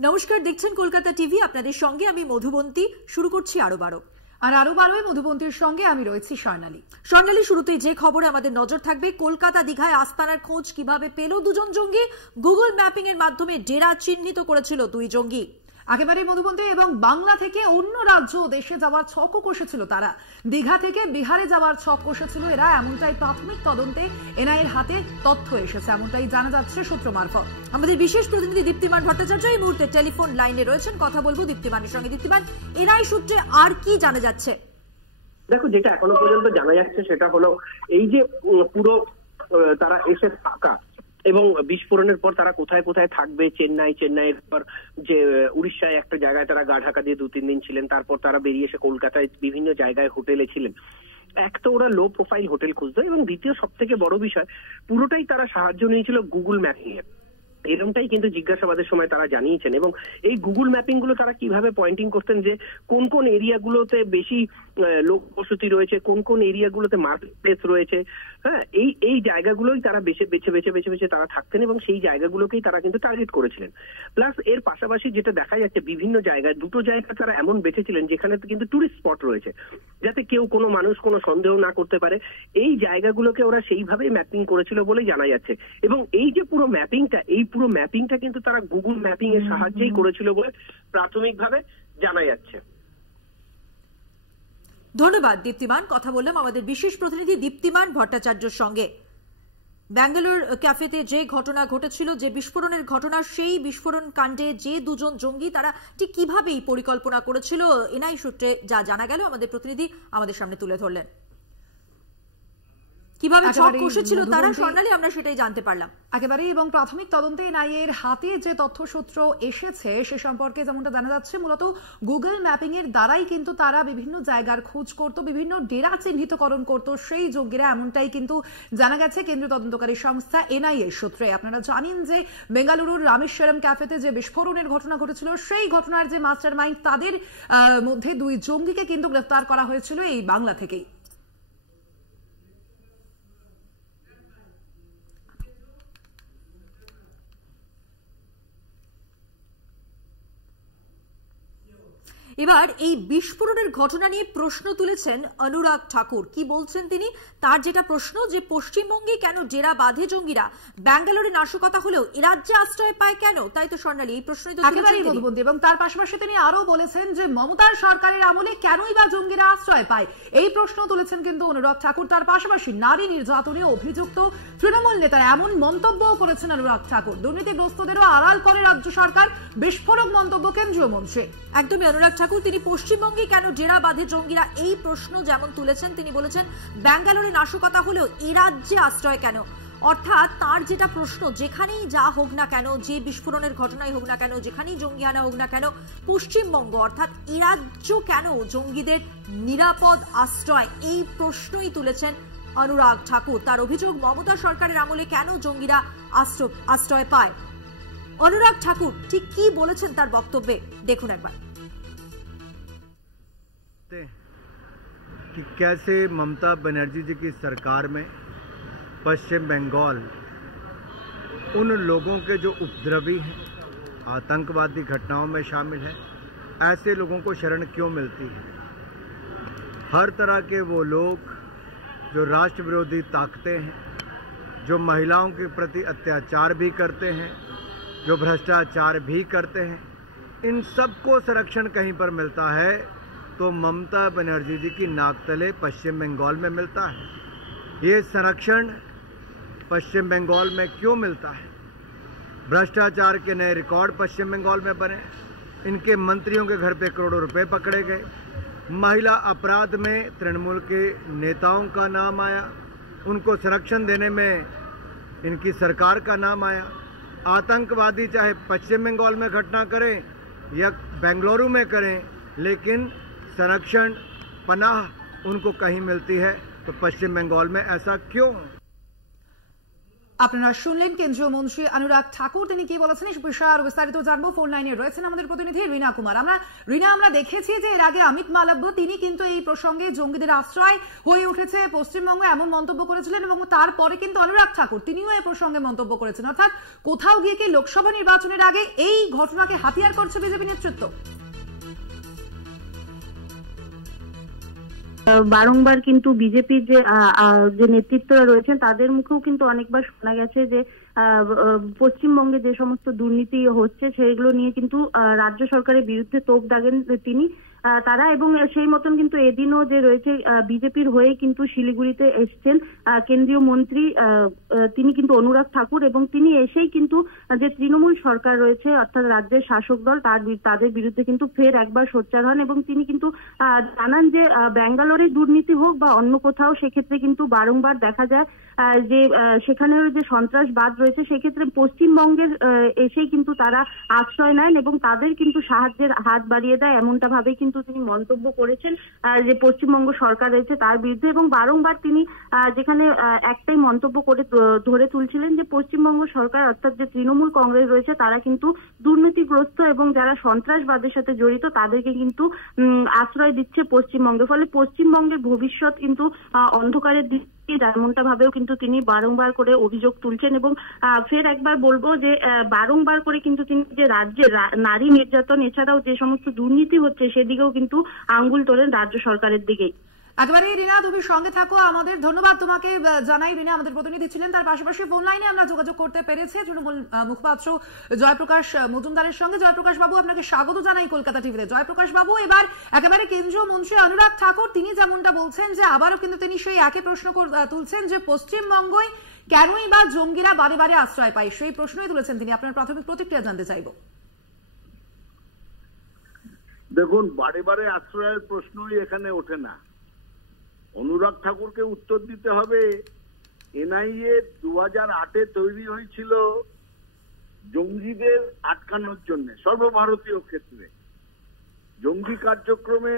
নমস্কার, দেখছেন কলকাতা টিভি। আপনাদের সঙ্গে আমি মধুবন্তী। শুরু করছি আরো বারো। আর আরো বারোয় মধুবন্তীর সঙ্গে আমি রয়েছি স্বর্ণালী। স্বর্ণালী, শুরুতেই যে খবরে আমাদের নজর থাকবে, কলকাতা দীঘায় আস্তানার খোঁজ কিভাবে পেল দুজন জঙ্গি। গুগল ম্যাপিং এর মাধ্যমে ডেরা চিহ্নিত করেছিল দুই জঙ্গি। একেবারে মধুবন্তী, এবং বাংলা থেকে অন্য রাজ্য দেশে যাওয়ার ছক কষেছিল তারা। দীঘা থেকে বিহারে যাওয়ার ছক কষেছিল এরা, এমনটাই প্রাথমিক তদন্তে এনআইএর হাতে তথ্য এসেছে, এমনটাই জানা যাচ্ছে সূত্র মারফত। আমাদের বিশেষ প্রতিনিধি দীপ্তিমান ভট্টাচার্য এই মুহূর্তে টেলিফোন লাইনে রয়েছেন, কথা বলবো দীপ্তিমানের সঙ্গে। দীপ্তিমান, এনআই সূত্রে আর কি জানা যাচ্ছে? দেখো, যেটা এখনো পর্যন্ত জানা যাচ্ছে সেটা হলো এই যে পুরো তারা এসে থাকা এবং বিস্ফোরণের পর তারা কোথায় কোথায় থাকবে, চেন্নাইয়ের পর যে উড়িষ্যায় একটা জায়গায় তারা গা ঢাকা দিয়ে 2-3 দিন ছিলেন, তারপর তারা বেরিয়ে এসে কলকাতায় বিভিন্ন জায়গায় হোটেলে ছিলেন। এক তো ওরা লো প্রোফাইল হোটেল খুঁজতো, এবং দ্বিতীয় সব থেকে বড় বিষয়, পুরোটাই তারা সাহায্য নিয়েছিল গুগল ম্যাপিং এর। এরকমটাই কিন্তু জিজ্ঞাসাবাদের সময় তারা জানিয়েছেন। এবং এই গুগল ম্যাপিং গুলো তারা কিভাবে পয়েন্টিং করতেন যে কোন কোন এরিয়াগুলোতে বেশি লোক বসতি রয়েছে, কোন কোন এরিয়াগুলোতে মার্কেট প্লেস রয়েছে, হ্যাঁ, এই জায়গাগুলোই তারা বেছে বেছে তারা থাকতেন, এবং সেই জায়গাগুলোকেই তারা কিন্তু টার্গেট করেছিলেন। প্লাস এর পাশাপাশি যেটা দেখা যাচ্ছে, বিভিন্ন জায়গায় দুটো জায়গা তারা এমন বেছেছিলেন যেখানে কিন্তু টুরিস্ট স্পট রয়েছে, যাতে কোনো মানুষ কোনো সন্দেহ না করতে পারে। এই জায়গাগুলোকে ওরা সেইভাবেই ম্যাপিং করেছিল বলেই জানা যাচ্ছে। এবং এই যে পুরো ম্যাপিংটা কিন্তু তারা গুগল ম্যাপিং এর সাহায্যেই করেছিল বলে প্রাথমিকভাবে জানা যাচ্ছে। ধন্যবাদ দীপ্তিমান। কথা বললাম আমাদের বিশেষ প্রতিনিধি দীপ্তিমান ভট্টাচার্যের সঙ্গে। ব্যাঙ্গালোর ক্যাফেতে যে ঘটনা ঘটেছিল, যে বিস্ফোরণের ঘটনা, সেই বিস্ফোরণ কাণ্ডে যে দুজন জঙ্গি তারা ঠিক কিভাবে পরিকল্পনা করেছিল, এনআই সূত্রে যা জানা গেল আমাদের প্রতিনিধি আমাদের সামনে তুলে ধরলেন। কিভাবে ছক কষেছিল তারা, স্বর্ণালী, আমরা সেটাই জানতে পারলাম একেবারে। এবং প্রাথমিক তদন্তে এনআইএর হাতে যে তথ্যসূত্র এসেছে সে সম্পর্কে যেমনটা জানা যাচ্ছে, মূলত গুগল ম্যাপিং এর দ্বারাই কিন্তু তারা বিভিন্ন জায়গার খোঁজ করত, বিভিন্ন ডেরা চিহ্নিতকরণ করত সেই জঙ্গিরা, এমনটাই কিন্তু জানা গেছে কেন্দ্রীয় তদন্তকারী সংস্থা এনআইএর সূত্রে। আপনারা জানেন যে বেঙ্গালুরুর রামেশ্বরম ক্যাফেতে যে বিস্ফোরণের ঘটনা ঘটেছিল, সেই ঘটনার যে মাস্টার মাইন্ড, তাদের মধ্যে দুই জঙ্গিকে কিন্তু গ্রেফতার করা হয়েছিল এই বাংলা থেকেই। এবার এই বিস্ফোরণের ঘটনা নিয়ে প্রশ্ন তুলেছেন অনুরাগ ঠাকুর। কি বলছেন তিনি? তার যেটা প্রশ্ন, যে পশ্চিমবঙ্গে কেন ডেরা বাঁধে জঙ্গিরা, ব্যাঙ্গালোরে নাশকতা হলেও এ রাজ্যে আশ্রয় পায় কেন? তাই তো স্বর্ণালী, এই প্রশ্নই তো একেবারেই মধুবন্তী। এবং তার পাশাপাশি তিনি আরো বলেছেন যে মমতার সরকারের আমলে কেনই বা জঙ্গিরা আশ্রয় পায়, এই প্রশ্ন তুলেছেন কিন্তু অনুরাগ ঠাকুর। তার পাশাপাশি নারী নির্যাতনে অভিযুক্ত তৃণমূল নেতা এমন মন্তব্য করেছেন অনুরাগ ঠাকুর। দুর্নীতিগ্রস্তদেরও আড়াল করে রাজ্য সরকার, বিস্ফোরক মন্তব্য কেন্দ্রীয় মন্ত্রী। একদমই অনুরাগ ঠাকুর, তিনি পশ্চিমবঙ্গে কেন ডেরা বাঁধে জঙ্গিরা এই প্রশ্ন যেমন তুলেছেন, তিনি বলেছেন ব্যাঙ্গালোরে নাশকতা হলেও এ রাজ্যে আশ্রয় কেন। অর্থাৎ তার যেটা প্রশ্ন, যেখানেই যা হোক না কেন, যে বিস্ফোরণের ঘটনাই হোক না কেন, যেখানেই জঙ্গিয়ানা হোক না কেন, পশ্চিমবঙ্গ অর্থাৎ এ রাজ্য কেন জঙ্গিদের নিরাপদ আশ্রয়, এই প্রশ্নই তুলেছেন অনুরাগ ঠাকুর। তার অভিযোগ, মমতা সরকারের আমলে কেন জঙ্গিরা আশ্রয় পায়। অনুরাগ ঠাকুর ঠিক কি বলেছেন তার বক্তব্যে, দেখুন একবার। कि कैसे ममता बनर्जी जी की सरकार में पश्चिम बंगाल उन लोगों के जो उपद्रवी हैं, आतंकवादी घटनाओं में शामिल हैं, ऐसे लोगों को शरण क्यों मिलती है। हर तरह के वो लोग जो राष्ट्र विरोधी ताकतें हैं, जो महिलाओं के प्रति अत्याचार भी करते हैं, जो भ्रष्टाचार भी करते हैं, इन सबको संरक्षण कहीं पर मिलता है तो ममता बनर्जी जी की नाक तले पश्चिम बंगाल में मिलता है। ये संरक्षण पश्चिम बंगाल में क्यों मिलता है? भ्रष्टाचार के नए रिकॉर्ड पश्चिम बंगाल में बने, इनके मंत्रियों के घर पे करोड़ों रुपए पकड़े गए, महिला अपराध में तृणमूल के नेताओं का नाम आया, उनको संरक्षण देने में इनकी सरकार का नाम आया। आतंकवादी चाहे पश्चिम बंगाल में घटना करें या बेंगलुरु में करें, लेकिन संरक्षण, पनाह उनको कहीं मिलती है, तो पश्चिम बंगाल में ऐसा क्यों? আপনারা শুনলেন কেন্দ্রীয় মন্ত্রী অনুরাগ ঠাকুর, তিনি কি বলেছেন এই বিষয়ে আরো বিস্তারিত জানবো। ফোন লাইনে রয়েছেন আমাদের প্রতিনিধি রীনা কুমার। আমরা দেখেছি যে এর আগে অমিত মালব্য তিনি কিন্তু এই প্রসঙ্গে জঙ্গিদের আশ্রয় হয়ে উঠেছে পশ্চিমবঙ্গে এমন মন্তব্য করেছিলেন, এবং তারপরে কিন্তু অনুরাগ ঠাকুর তিনিও এই প্রসঙ্গে মন্তব্য করেছেন। অর্থাৎ কোথাও গিয়ে কি লোকসভা নির্বাচনের আগে এই ঘটনাকে হাতিয়ার করছে বিজেপি নেতৃত্ব? বারংবার কিন্তু বিজেপির যে নেতৃত্বরা রয়েছেন তাদের মুখেও কিন্তু অনেকবার শোনা গেছে যে পশ্চিমবঙ্গে যে সমস্ত দুর্নীতি হচ্ছে সেগুলো নিয়ে কিন্তু রাজ্য সরকারের বিরুদ্ধে তোপ দাগেন তিনি তারা, এবং সেই মতন কিন্তু এদিনও যে রয়েছে বিজেপির হয়ে কিন্তু শিলিগুড়িতে এসছেন কেন্দ্রীয় মন্ত্রী, তিনি কিন্তু অনুরাগ ঠাকুর, এবং তিনি এসেই কিন্তু যে তৃণমূল সরকার রয়েছে অর্থাৎ রাজ্যের শাসক দল তাদের বিরুদ্ধে কিন্তু ফের একবার সোচ্চার হন, এবং তিনি কিন্তু জানান যে ব্যাঙ্গালোরে দুর্নীতি হোক বা অন্য কোথাও সেক্ষেত্রে কিন্তু বারংবার দেখা যায় যে সেখানের যে সন্ত্রাসবাদ রয়েছে সেক্ষেত্রে পশ্চিমবঙ্গের এসেই কিন্তু তারা আশ্রয় নেন এবং তাদের কিন্তু সাহায্যের হাত বাড়িয়ে দেয়, এমনটা ভাবে কিন্তু তিনি মন্তব্য করেছেন যে পশ্চিমবঙ্গ সরকার রয়েছে তার বিরুদ্ধে। এবং বারংবার তিনি যেখানে একটাই মন্তব্য করে ধরে তুলছিলেন যে পশ্চিমবঙ্গ সরকার অর্থাৎ যে তৃণমূল কংগ্রেস রয়েছে তারা কিন্তু দুর্নীতিগ্রস্ত এবং যারা সন্ত্রাসবাদের সাথে জড়িত তাদেরকে কিন্তু আশ্রয় দিচ্ছে পশ্চিমবঙ্গে, ফলে পশ্চিমবঙ্গের ভবিষ্যৎ কিন্তু অন্ধকারের দিকে, যেমনটা ভাবেও কিন্তু তিনি বারংবার করে অভিযোগ তুলছেন। এবং ফের একবার বলবো যে বারংবার করে কিন্তু তিনি যে রাজ্যে নারী নির্যাতন এছাড়াও যে সমস্ত দুর্নীতি হচ্ছে সেদিকেও কিন্তু আঙ্গুল তোলেন রাজ্য সরকারের দিকেই। একেবারে রীনা, তুমি সঙ্গে থাকো আমাদের, ধন্যবাদ তোমাকে জানাই। রীনা আমাদের প্রতিনিধি ছিলেন। তার পাশাপাশি ফোন লাইনে আমরা যোগাযোগ করতে পেরেছি তৃণমূল মুখপাত্র জয়প্রকাশ মজুমদারের সঙ্গে। জয়প্রকাশ বাবু, আপনাকে স্বাগত জানাই কলকাতা টিভিতে। জয়প্রকাশ বাবু, এবার একেবারে কেন্দ্রীয় মন্ত্রী অনুরাগ ঠাকুর তিনি যেমনটা বলছেন যে আবারও কিন্তু তিনি সেই একই প্রশ্ন তুলছেন যে পশ্চিমবঙ্গে কেনই বা জঙ্গিরা বারে বারে আশ্রয় পায়, সেই প্রশ্নই তুলেছেন তিনি। আপনার প্রাথমিক প্রতিক্রিয়া জানতে চাইব। দেখুন, বারে বারে আশ্রয়ের প্রশ্নই এখানে ওঠে না। অনুরাগ ঠাকুরকে উত্তর দিতে হবে, এনআইএ 2008-এ তৈরি হয়েছিল জঙ্গিদের আটকানোর জন্য, সর্বভারতীয় ক্ষেত্রে জঙ্গি কার্যক্রমে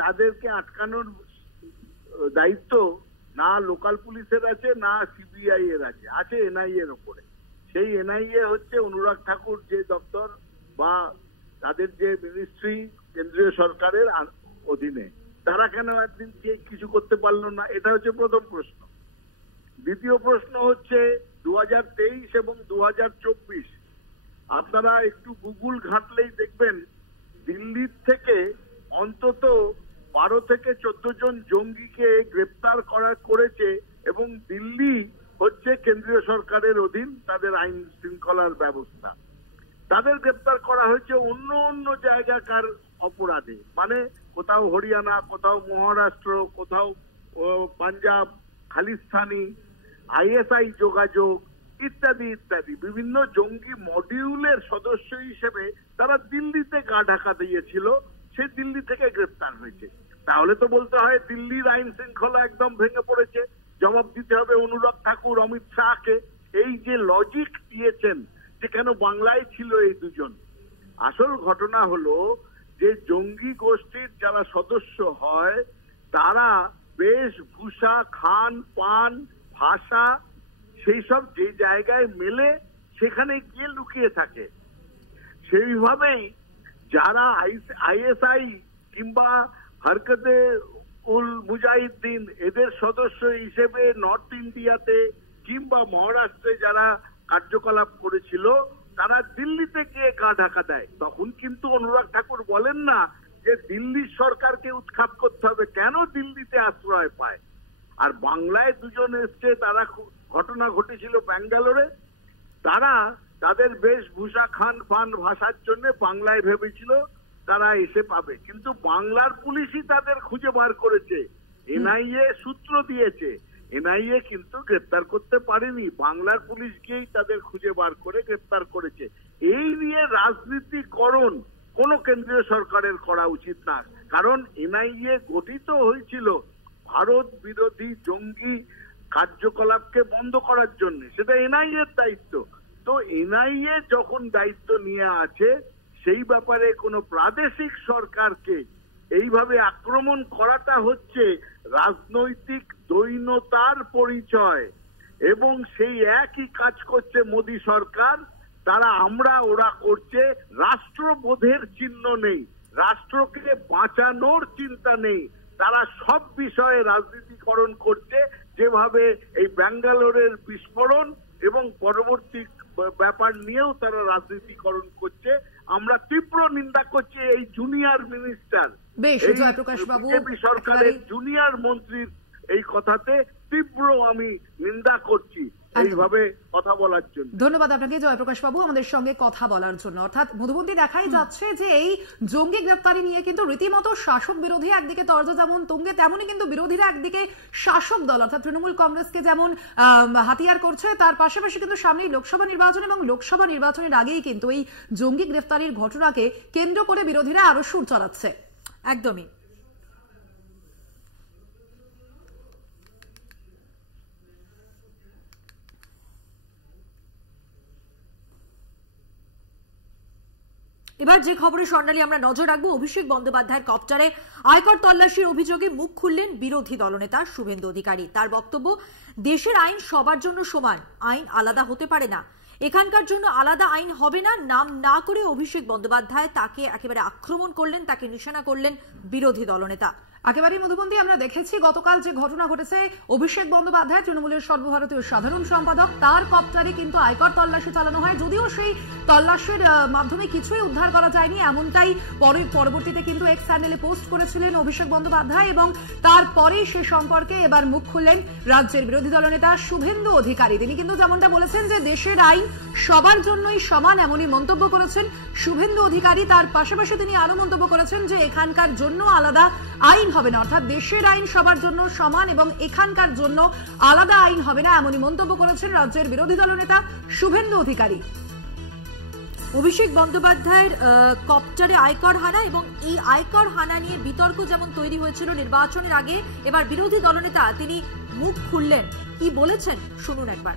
তাদেরকে আটকানোর দায়িত্ব না লোকাল পুলিশের আছে না সিবিআই এর আছে এনআইএ এর উপরে। সেই এনআইএ হচ্ছে অনুরাগ ঠাকুর যে দপ্তর বা তাদের যে মিনিস্ট্রি কেন্দ্রীয় সরকারের অধীনে, তারা কেন একদিন কিছু করতে পারলো না? এটা হচ্ছে প্রথম প্রশ্ন। দ্বিতীয় প্রশ্ন হচ্ছে 2023 এবং 2024 আপনারা একটু গুগল ঘাঁটলেই দেখবেন দিল্লির থেকে অন্তত 12 থেকে 14 জন জঙ্গিকে গ্রেপ্তার করেছে, এবং দিল্লি হচ্ছে কেন্দ্রীয় সরকারের অধীন, তাদের আইন শৃঙ্খলার ব্যবস্থা। তাদের গ্রেপ্তার করা হয়েছে অন্য অন্য জায়গাকার অপরাধে, মানে কোথাও হরিয়ানা, কোথাও মহারাষ্ট্র, কোথাও পাঞ্জাব, খালিস্তানি, আইএসআই যোগাযোগ ইত্যাদি ইত্যাদি বিভিন্ন জঙ্গি মডিউলের সদস্য হিসেবে তারা দিল্লিতে গা ঢাকা দিয়েছিল, সে দিল্লি থেকে গ্রেপ্তার হয়েছে। তাহলে তো বলতে হয় দিল্লির আইন শৃঙ্খলা একদম ভেঙে পড়েছে, জবাব দিতে হবে অনুরাগ ঠাকুর, অমিত শাহকে। এই যে লজিক দিয়েছেন যে কেন বাংলায় ছিল এই দুজন, আসল ঘটনা হলো যে জঙ্গি গোষ্ঠীর যারা সদস্য হয় তারা বেশভূষা, খান পান, ভাষা সেই সব যে জায়গায় মেলে সেখানে গিয়ে লুকিয়ে থাকে। সেইভাবেই যারা আইএসআই কিংবা হরকতে উল মুজাহিদ্দিন এদের সদস্য হিসেবে নর্থ ইন্ডিয়াতে কিংবা মহারাষ্ট্রে যারা কার্যকলাপ করেছিল তারা দিল্লিতে গিয়ে গা ঢাকা দেয়। তখন কিন্তু অনুরাগ ঠাকুর বলেন না যে দিল্লির সরকারকে উৎখাত করতে হবে, কেন দিল্লিতে আশ্রয় পায়। আর বাংলায় দুজন এসছে, তারা ঘটনা ঘটেছিল ব্যাঙ্গালোরে, তারা তাদের বেশভূষা, খান পান, ভাষার জন্য বাংলায় ভেবেছিল তারা এসে পাবে, কিন্তু বাংলার পুলিশই তাদের খুঁজে বার করেছে, এনআইএ সূত্র দিয়েছে। এনআইএ কিন্তু গ্রেপ্তার করতে পারেনি, বাংলার পুলিশ গিয়েই তাদের খুঁজে বার করে গ্রেপ্তার করেছে। এই নিয়ে রাজনীতিকরণ কোন কেন্দ্রীয় সরকারের করা উচিত না, কারণ এনআইএ গঠিত হয়েছিল ভারত বিরোধী জঙ্গি কার্যকলাপকে বন্ধ করার জন্য, সেটা এনআইএর দায়িত্ব। তো এনআইএ যখন দায়িত্ব নিয়ে আছে, সেই ব্যাপারে কোনো প্রাদেশিক সরকারকে এইভাবে আক্রমণ করাটা হচ্ছে রাজনৈতিক দৈন্যতার পরিচয়। এবং সেই একই কাজ করছে মোদী সরকার। ওরা করছে, রাষ্ট্রবোধের চিহ্ন নেই, রাষ্ট্রকে বাঁচানোর চিন্তা নেই, তারা সব বিষয়ে রাজনীতিকরণ করছে। যেভাবে এই ব্যাঙ্গালোরের বিস্ফোরণ এবং পরবর্তী ব্যাপার নিয়েও তারা রাজনীতিকরণ করছে। আমরা তীব্র নিন্দা করছি এই জুনিয়র মিনিস্টার, বিজেপি সরকারের জুনিয়র মন্ত্রীর এই কথাতে তীব্র আমি নিন্দা করছি এইভাবে কথা বলার জন্য। ধন্যবাদ আপনাকে জয়প্রকাশ বাবু আমাদের সঙ্গে কথা বলার জন্য। অর্থাৎ মধুবন্তী দেখাই যাচ্ছে যে এই জঙ্গি গ্রেপ্তারি নিয়ে কিন্তু রীতিমতো শাসক বিরোধী একদিকে তরজা যেমন তুঙ্গে, তেমনই কিন্তু বিরোধীরা একদিকে শাসক দল অর্থাৎ তৃণমূল কংগ্রেসকে যেমন হাতিয়ার করছে, তার পাশাপাশি কিন্তু সামনেই লোকসভা নির্বাচন এবং লোকসভা নির্বাচনের আগেই কিন্তু এই জঙ্গি গ্রেপ্তারির ঘটনাকে কেন্দ্র করে বিরোধীরা আরো সুর চড়াচ্ছে। একদমই। এবার যে খবরে স্বর্ণালী আমরা নজর রাখবো, অভিষেক বন্দ্যোপাধ্যায়ের কপ্টারে আয়কর তল্লাশির অভিযোগে মুখ খুললেন বিরোধী দলনেতা শুভেন্দু অধিকারী। তার বক্তব্য, দেশের আইন সবার জন্য সমান, আইন আলাদা হতে পারে না, এখানকার জন্য আলাদা আইন হবে না। নাম না করে অভিষেক বন্দ্যোপাধ্যায় তাকে একেবারে আক্রমণ করলেন, তাকে নিশানা করলেন বিরোধী দলনেতা। একেবারে মধুবন্তী আমরা দেখেছি গতকাল যে ঘটনা ঘটেছে, অভিষেক বন্দ্যোপাধ্যায় তৃণমূলের সর্বভারতীয় সাধারণ সম্পাদক, তার কপ্টারে কিন্তু আয়কর তল্লাশি চালানো হয়। যদিও সেই তল্লাশির মাধ্যমে কিছুই উদ্ধার করা যায়নি, এমনটাই পরবর্তীতে কিন্তু এক্স চ্যানেলে পোস্ট করেছিলেন অভিষেক বন্দ্যোপাধ্যায় এবং তারপরেই সে সম্পর্কে এবার মুখ খুললেন রাজ্যের বিরোধী দলনেতা শুভেন্দু অধিকারী। তিনি কিন্তু যেমনটা বলেছেন যে দেশের আইন সবার জন্যই সমান, এমনই মন্তব্য করেছেন শুভেন্দু অধিকারী। তার পাশাপাশি তিনি আরো মন্তব্য করেছেন যে এখানকার জন্য আলাদা আইন হবে না, অর্থাৎ দেশের আইন সবার জন্য সমান এবং এখানকার জন্য আলাদা আইন হবে না, এমনই মন্তব্য করেছেন রাজ্যের বিরোধী দলনেতা শুভেন্দু অধিকারী। অভিষেক বন্দ্যোপাধ্যায়ের কপ্টারে আয়কর হানা এবং এই আয়কর হানা নিয়ে বিতর্ক যেমন তৈরি হয়েছিল নির্বাচনের আগে, এবার বিরোধী দলনেতা তিনি মুখ খুললেন। কি বলেছেন শুনুন একবার।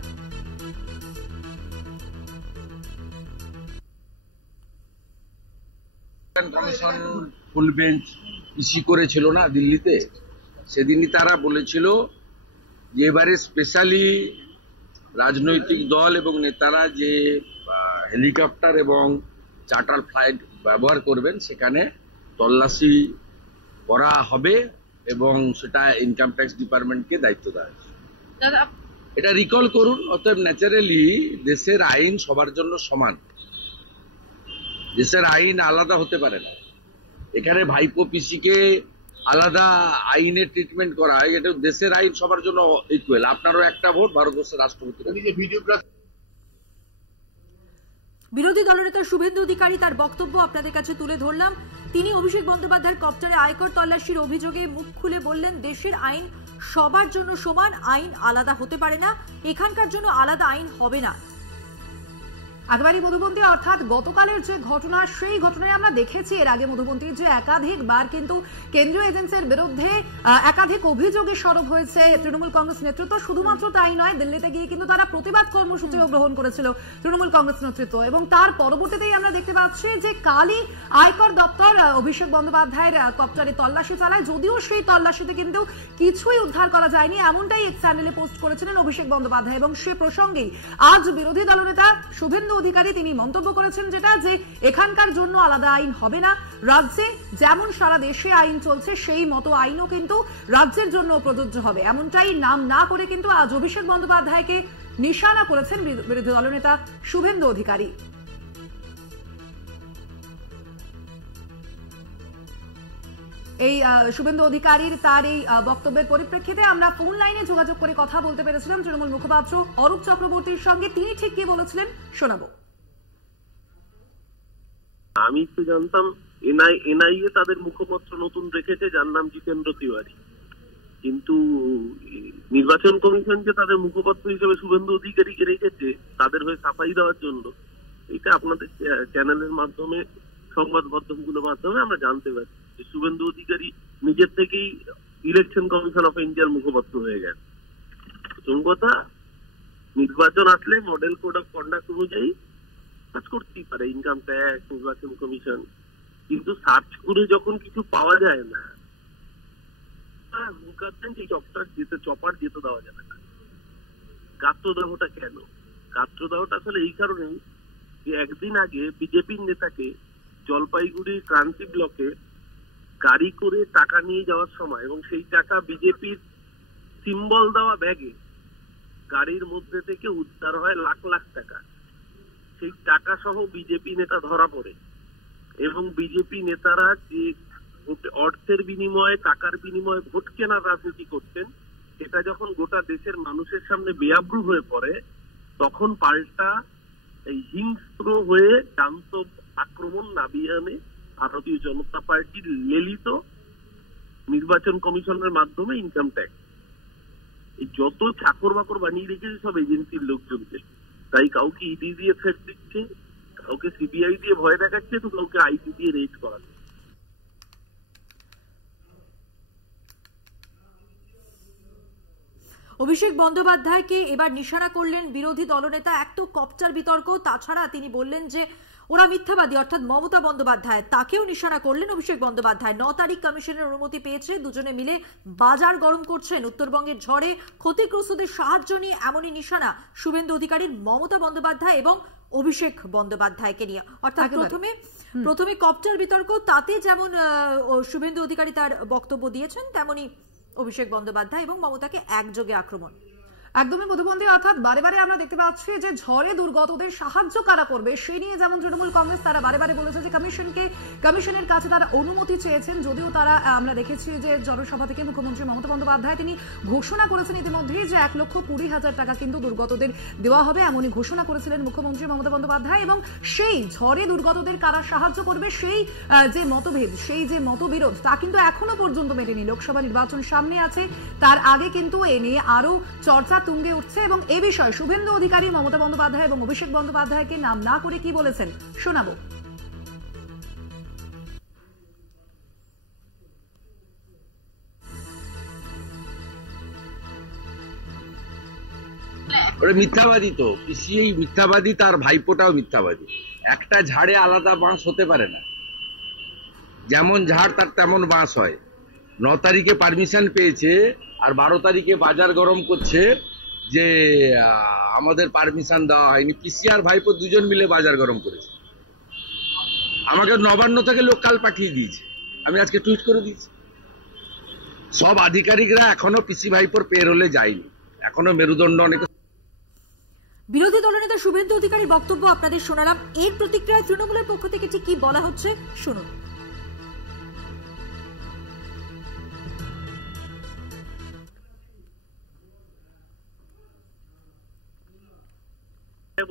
কমিশন ফুল বেঞ্চ ইস্যু করেছিল না দিল্লিতে, সেদিনই তারা বলেছিল যে এবারে স্পেশালি রাজনৈতিক দল এবং নেতারা যে হেলিকপ্টার এবং চার্টার ফ্লাইট ব্যবহার করবেন সেখানে তল্লাশি করা হবে এবং সেটা ইনকাম ট্যাক্স ডিপার্টমেন্টকে দায়িত্ব দেওয়া হয়েছে। এটা রিকল করুন। অতএব ন্যাচারালি দেশের আইন সবার জন্য সমান, দেশের আইন আলাদা হতে পারে না। এখানে ভাইপো পিসিকে আলাদা আইনের ট্রিটমেন্ট করা হয়, এটা দেশের আইন সবার জন্য ইকুয়াল। আপনারও একটা ভোট, ভারতবর্ষের রাষ্ট্রপতির। বিরোধী দলনেতা শুভেন্দু অধিকারী তার বক্তব্য আপনাদের কাছে তুলে ধরলাম। তিনি অভিষেক বন্দ্যোপাধ্যায়ের কপ্টারে আয়কর তল্লাশির অভিযোগে মুখ খুলে বললেন, দেশের আইন সবার জন্য সমান, আইন আলাদা হতে পারে না, এখানকার জন্য আলাদা আইন হবে না। একেবারে মধুবন্তী, অর্থাৎ গতকালের যে ঘটনা, সেই ঘটনায় আমরা দেখেছি এর আগে মধুবন্তীর যে একাধিকবার কিন্তু কেন্দ্রীয় এজেন্সির বিরুদ্ধে একাধিক অভিযোগে সরব হয়েছে তৃণমূল কংগ্রেস নেতৃত্ব। শুধুমাত্র তাই নয়, দিল্লিতে গিয়ে কিন্তু তারা প্রতিবাদ কর্মসূচিও গ্রহণ করেছিল তৃণমূল কংগ্রেস নেতৃত্ব এবং তার পরবর্তীতেই আমরা দেখতে পাচ্ছি যে কালই আয়কর দপ্তর অভিষেক বন্দ্যোপাধ্যায়ের কপ্টারে তল্লাশি চালায়। যদিও সেই তল্লাশিতে কিন্তু কিছুই উদ্ধার করা যায়নি, এমনটাই এক চ্যানেলে পোস্ট করেছিলেন অভিষেক বন্দ্যোপাধ্যায় এবং সে প্রসঙ্গেই আজ বিরোধী দলনেতা শুভেন্দু অধিকারী তিনি মন্তব্য করেছেন যেটা, যে এখানকার জন্য আলাদা আইন হবে না, রাজ্যে যেমন সারা দেশে আইন চলছে সেই মতো আইনও কিন্তু রাজ্যের জন্য প্রযোজ্য হবে। এমনটাই নাম না করে কিন্তু আজ অভিষেক বন্দ্যোপাধ্যায়কে নিশানা করেছেন বিরোধী দলনেতা শুভেন্দু অধিকারী। এই শুভেন্দু অধিকারীর তার এই বক্তব্যের পরিপ্রেক্ষিতে আমরা ফোন লাইনে যোগাযোগ করে কথা বলতে পেরেছিলাম তৃণমূল মুখপাত্র অরূপ চক্রবর্তীর সঙ্গে। তিনি ঠিক কি বলেছিলেন শোনাবো। আমি তো জানতাম এনআইএ তাদের মুখপাত্র নতুন রেখেছে যার নাম জিতেন্দ্র তিওয়ারি, কিন্তু নির্বাচন কমিশন যে তাদের মুখপাত্র হিসেবে শুভেন্দু অধিকারীকে রেখেছে তাদের হয়ে সাফাই দেওয়ার জন্য, এটা আপনাদের চ্যানেলের মাধ্যমে, সংবাদ মাধ্যমগুলোর মাধ্যমে আমরা জানতে পারছি যে শুভেন্দু অধিকারী নিজের থেকেই ইলেকশন কমিশন অফ ইন্ডিয়ার মুখপাত্র হয়ে গেছে। প্রথম কথা, নির্বাচন আসলে মডেল কোড অফ কন্ডাক্ট অনুযায়ী কাজ করতেই পারে ইনকাম ট্যাক্স, নির্বাচন কমিশন, কিন্তু সার্চ করে যখন কিছু পাওয়া যায় না, হুঙ্কার দেন যে চপার যেতে দেওয়া যাবে না। গাত্রদাহটা কেন? গাত্রদাহটা আসলে এই কারণেই যে একদিন আগে বিজেপির নেতাকে জলপাইগুড়ির ক্রান্তি ব্লকে গাড়ি করে টাকা নিয়ে যাওয়ার সময় এবং সেই টাকা বিজেপির সিম্বল দেওয়া ব্যাগে গাড়ির মধ্যে থেকে উদ্ধার হয় লাখ লাখ টাকা। সেই টাকা সহ বিজেপি নেতা ধরা পড়ে এবং বিজেপি নেতারা যে অর্থের বিনিময়ে টাকার বিনিময়ে ভোট কেনার রাজনীতি করতেন সেটা যখন গোটা দেশের মানুষের সামনে বেআব্রু হয়ে পড়ে তখন পাল্টা এই হিংস্র হয়ে জান্তব আক্রমণ নামিয়ে আনে ভারতীয় জনতা পার্টির লেলিত নির্বাচন কমিশনের মাধ্যমে ইনকাম ট্যাক্স। এই যত চাকর বাকর বানিয়ে রেখেছে সব এজেন্সির লোকজনকে। তাই কাউকে ইডি দিয়ে থ্রেট দিচ্ছে, কাউকে সিবিআই দিয়ে ভয় দেখাচ্ছে, তো কাউকে আইটি দিয়ে রেড করাচ্ছে। অভিষেক বন্দ্যোপাধ্যায়কে এবার নিশানা করলেন বিরোধী দলনেতা। এক তো কপচার বিতর্ক, তাছাড়া তিনি বললেন যে ওরা মিথ্যাবাদী, অর্থাৎ মমতা বন্দ্যোপাধ্যায়, তাকেও নিশানা করলেন অভিষেক বন্দ্যোপাধ্যায়। 9 তারিখ কমিশনের অনুমতি পেয়েছে, দুজনে মিলে বাজার গরম করছেন। উত্তরবঙ্গের ঝড়ে ক্ষতিগ্রস্তদের সাহায্য নিয়ে এমনই নিশানা শুভেন্দু অধিকারীর মমতা বন্দ্যোপাধ্যায় এবং অভিষেক বন্দ্যোপাধ্যায়কে নিয়ে। অর্থাৎ প্রথমে কপচার বিতর্ক, তাতে যেমন শুভেন্দু অধিকারী তার বক্তব্য দিয়েছেন, তেমনি অভিষেক বন্দ্যোপাধ্যায় এবং মমতাকে একযোগে আক্রমণ। একদমই মধুবন্দী, অর্থাৎ বারে বারে আমরা দেখতে পাচ্ছি যে ঝড়ে দুর্গতদের সাহায্য কারা করবে সেই নিয়ে যেমন তৃণমূল কংগ্রেস তারা বারে বারে বলেছে যে কমিশনের কাছে তারা অনুমতি চেয়েছেন। যদিও তারা আমরা দেখেছি যে জনসভা থেকে মুখ্যমন্ত্রী মমতা বন্দ্যোপাধ্যায় তিনি ঘোষণা করেছেন ইতিমধ্যেই যে 1,20,000 টাকা কিন্তু দুর্গতদের দেওয়া হবে, এমনই ঘোষণা করেছিলেন মুখ্যমন্ত্রী মমতা বন্দ্যোপাধ্যায়। এবং সেই ঝড়ে দুর্গতদের কারা সাহায্য করবে সেই যে মতভেদ, সেই যে মতবিরোধ, তা কিন্তু এখনো পর্যন্ত মেটেনি। লোকসভা নির্বাচন সামনে আছে, তার আগে কিন্তু এ নিয়ে আরো চর্চা তুঙ্গে উঠছে এবং এ বিষয়ে শুভেন্দু অধিকারী মমতা বন্দ্যোপাধ্যায় এবং অভিষেক বন্দ্যোপাধ্যায়কে নাম না করে কি বলেছেন শোনাবো। মিথ্যাবাদী তো পিসি, মিথ্যাবাদী, তার ভাইপোটাও মিথ্যাবাদী। একটা ঝাড়ে আলাদা বাঁশ হতে পারে না, যেমন ঝাড় তার তেমন বাঁশ হয়। 9 তারিখে পারমিশন পেয়েছে আর 12 তারিখে বাজার গরম করছে যে আমাদের পারমিশন দেওয়া হয়নি। পিসি আর ভাইপো দুজন মিলে বাজার গরম করেছে। আমাকে নবান্ন থেকে লোক কাল পাঠিয়ে দিয়েছে, আমি আজকে টুইট করে দিয়েছি। সব আধিকারিকরা এখনো পিসি ভাইপোর পেরোলে যায়নি, এখনো মেরুদণ্ড অনেক। বিরোধী দলনেতা শুভেন্দু অধিকারীর বক্তব্য আপনাদের শোনালাম। এর প্রতিক্রিয়া তৃণমূলের পক্ষ থেকে ঠিক কি বলা হচ্ছে শুনুন।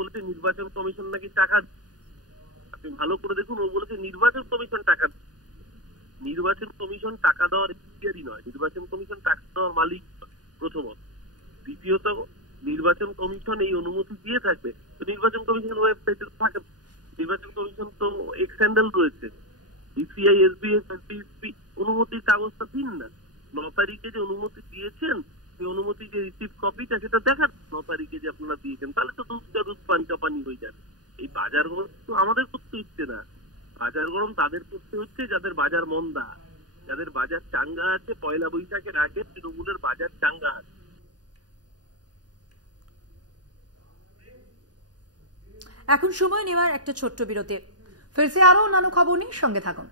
বলেছে নির্বাচন কমিশন নাকি টাকা, আপনি ভালো করে দেখুন, ও বলেছে নির্বাচন কমিশন টাকা। নির্বাচন কমিশন টাকা দেওয়ার ইতিহারই নয়, নির্বাচন কমিশন টাকা দেওয়ার মালিক প্রথমত। দ্বিতীয়ত নির্বাচন কমিশন এই অনুমতি দিয়ে থাকবে তো নির্বাচন কমিশন ওয়েবসাইটে থাকে। নির্বাচন কমিশন তো এক্স হ্যান্ডেল রয়েছে, ইসিআই, এসবিএসপি, অনুমতির কাগজটা দিন না। 9 তারিখে যে অনুমতি দিয়েছেন সেই অনুমতি যে রিসিভ কপিটা সেটা দেখার 9 তারিখে যে আপনারা দিয়েছেন, তাহলে তো দুধ পান চাপানি হয়ে যাবে। এই বাজার গরম তো আমাদের করতে হচ্ছে না, বাজার গরম তাদের করতে হচ্ছে যাদের বাজার মন্দা, যাদের বাজার চাঙ্গা আছে। পয়লা বৈশাখের আগে তৃণমূলের বাজার চাঙ্গা আছে। এখন সময় নেওয়ার একটা ছোট্ট বিরতি, ফিরছে আরো অন্যান্য খবর নিয়ে সঙ্গে থাকুন।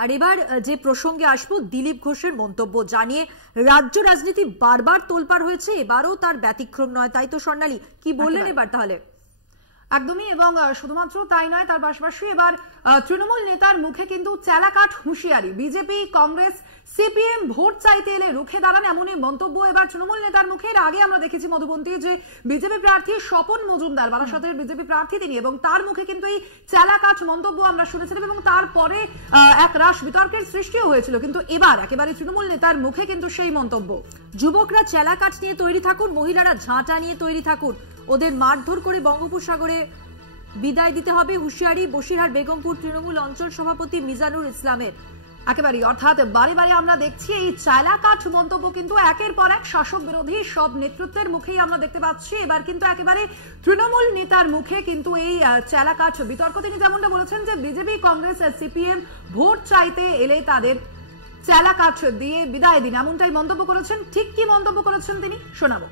আর এবার যে প্রসঙ্গে আসবো, দিলীপ ঘোষের মন্তব্য জানিয়ে রাজ্য রাজনীতি বারবার তোলপাড় হয়েছে, এবারও তার ব্যতিক্রম নয়, তাই তো স্বর্ণালী কি বললেন এবার তাহলে? একদমই, এবং শুধুমাত্র তাই নয়, তার পাশাপাশি এবার তৃণমূল নেতার মুখে কিন্তু চেলাকাঠ হুঁশিয়ারি। বিজেপি, কংগ্রেস, সিপিএম ভোট চাইতে এলে রুখে দাঁড়ান, এমনই মন্তব্য এবার তৃণমূল নেতার মুখে। এর আগে আমরা দেখেছি মধুবন্তী যে বিজেপি প্রার্থী স্বপন মজুমদার, বারাসতের বিজেপি প্রার্থী তিনি, এবং তার মুখে কিন্তু এই চেলাকাঠ মন্তব্য আমরা শুনেছিলাম এবং তারপরে এক রাশ বিতর্কের সৃষ্টিও হয়েছিল। কিন্তু এবার একেবারে তৃণমূল নেতার মুখে কিন্তু সেই মন্তব্য। যুবকরা চেলাকাঠ নিয়ে তৈরি থাকুন, মহিলারা ঝাঁটা নিয়ে তৈরি থাকুন, ওদের মারধর করে বঙ্গোপসাগরে বিদায় দিতে হবে, হুঁশিয়ারি বসিরহাট বেগমপুর তৃণমূল অঞ্চল সভাপতি মিজানুর ইসলামের। একেবারেই, অর্থাৎ বারে বারে আমরা দেখছি এই চেলাকাঠ মন্তব্য কিন্তু একের পর এক শাসক বিরোধী সব নেতৃত্বের মুখেই আমরা দেখতে পাচ্ছি। এবার কিন্তু একেবারে তৃণমূল নেতার মুখে কিন্তু এই চেলাকাঠ বিতর্ক। তিনি যেমনটা বলেছেন যে বিজেপি, কংগ্রেস, সিপিএম ভোট চাইতে এলে তাদের চেলাকাঠ দিয়ে বিদায় দিন, এমনটাই মন্তব্য করেছেন। ঠিক কি মন্তব্য করেছেন তিনি শোনাবো।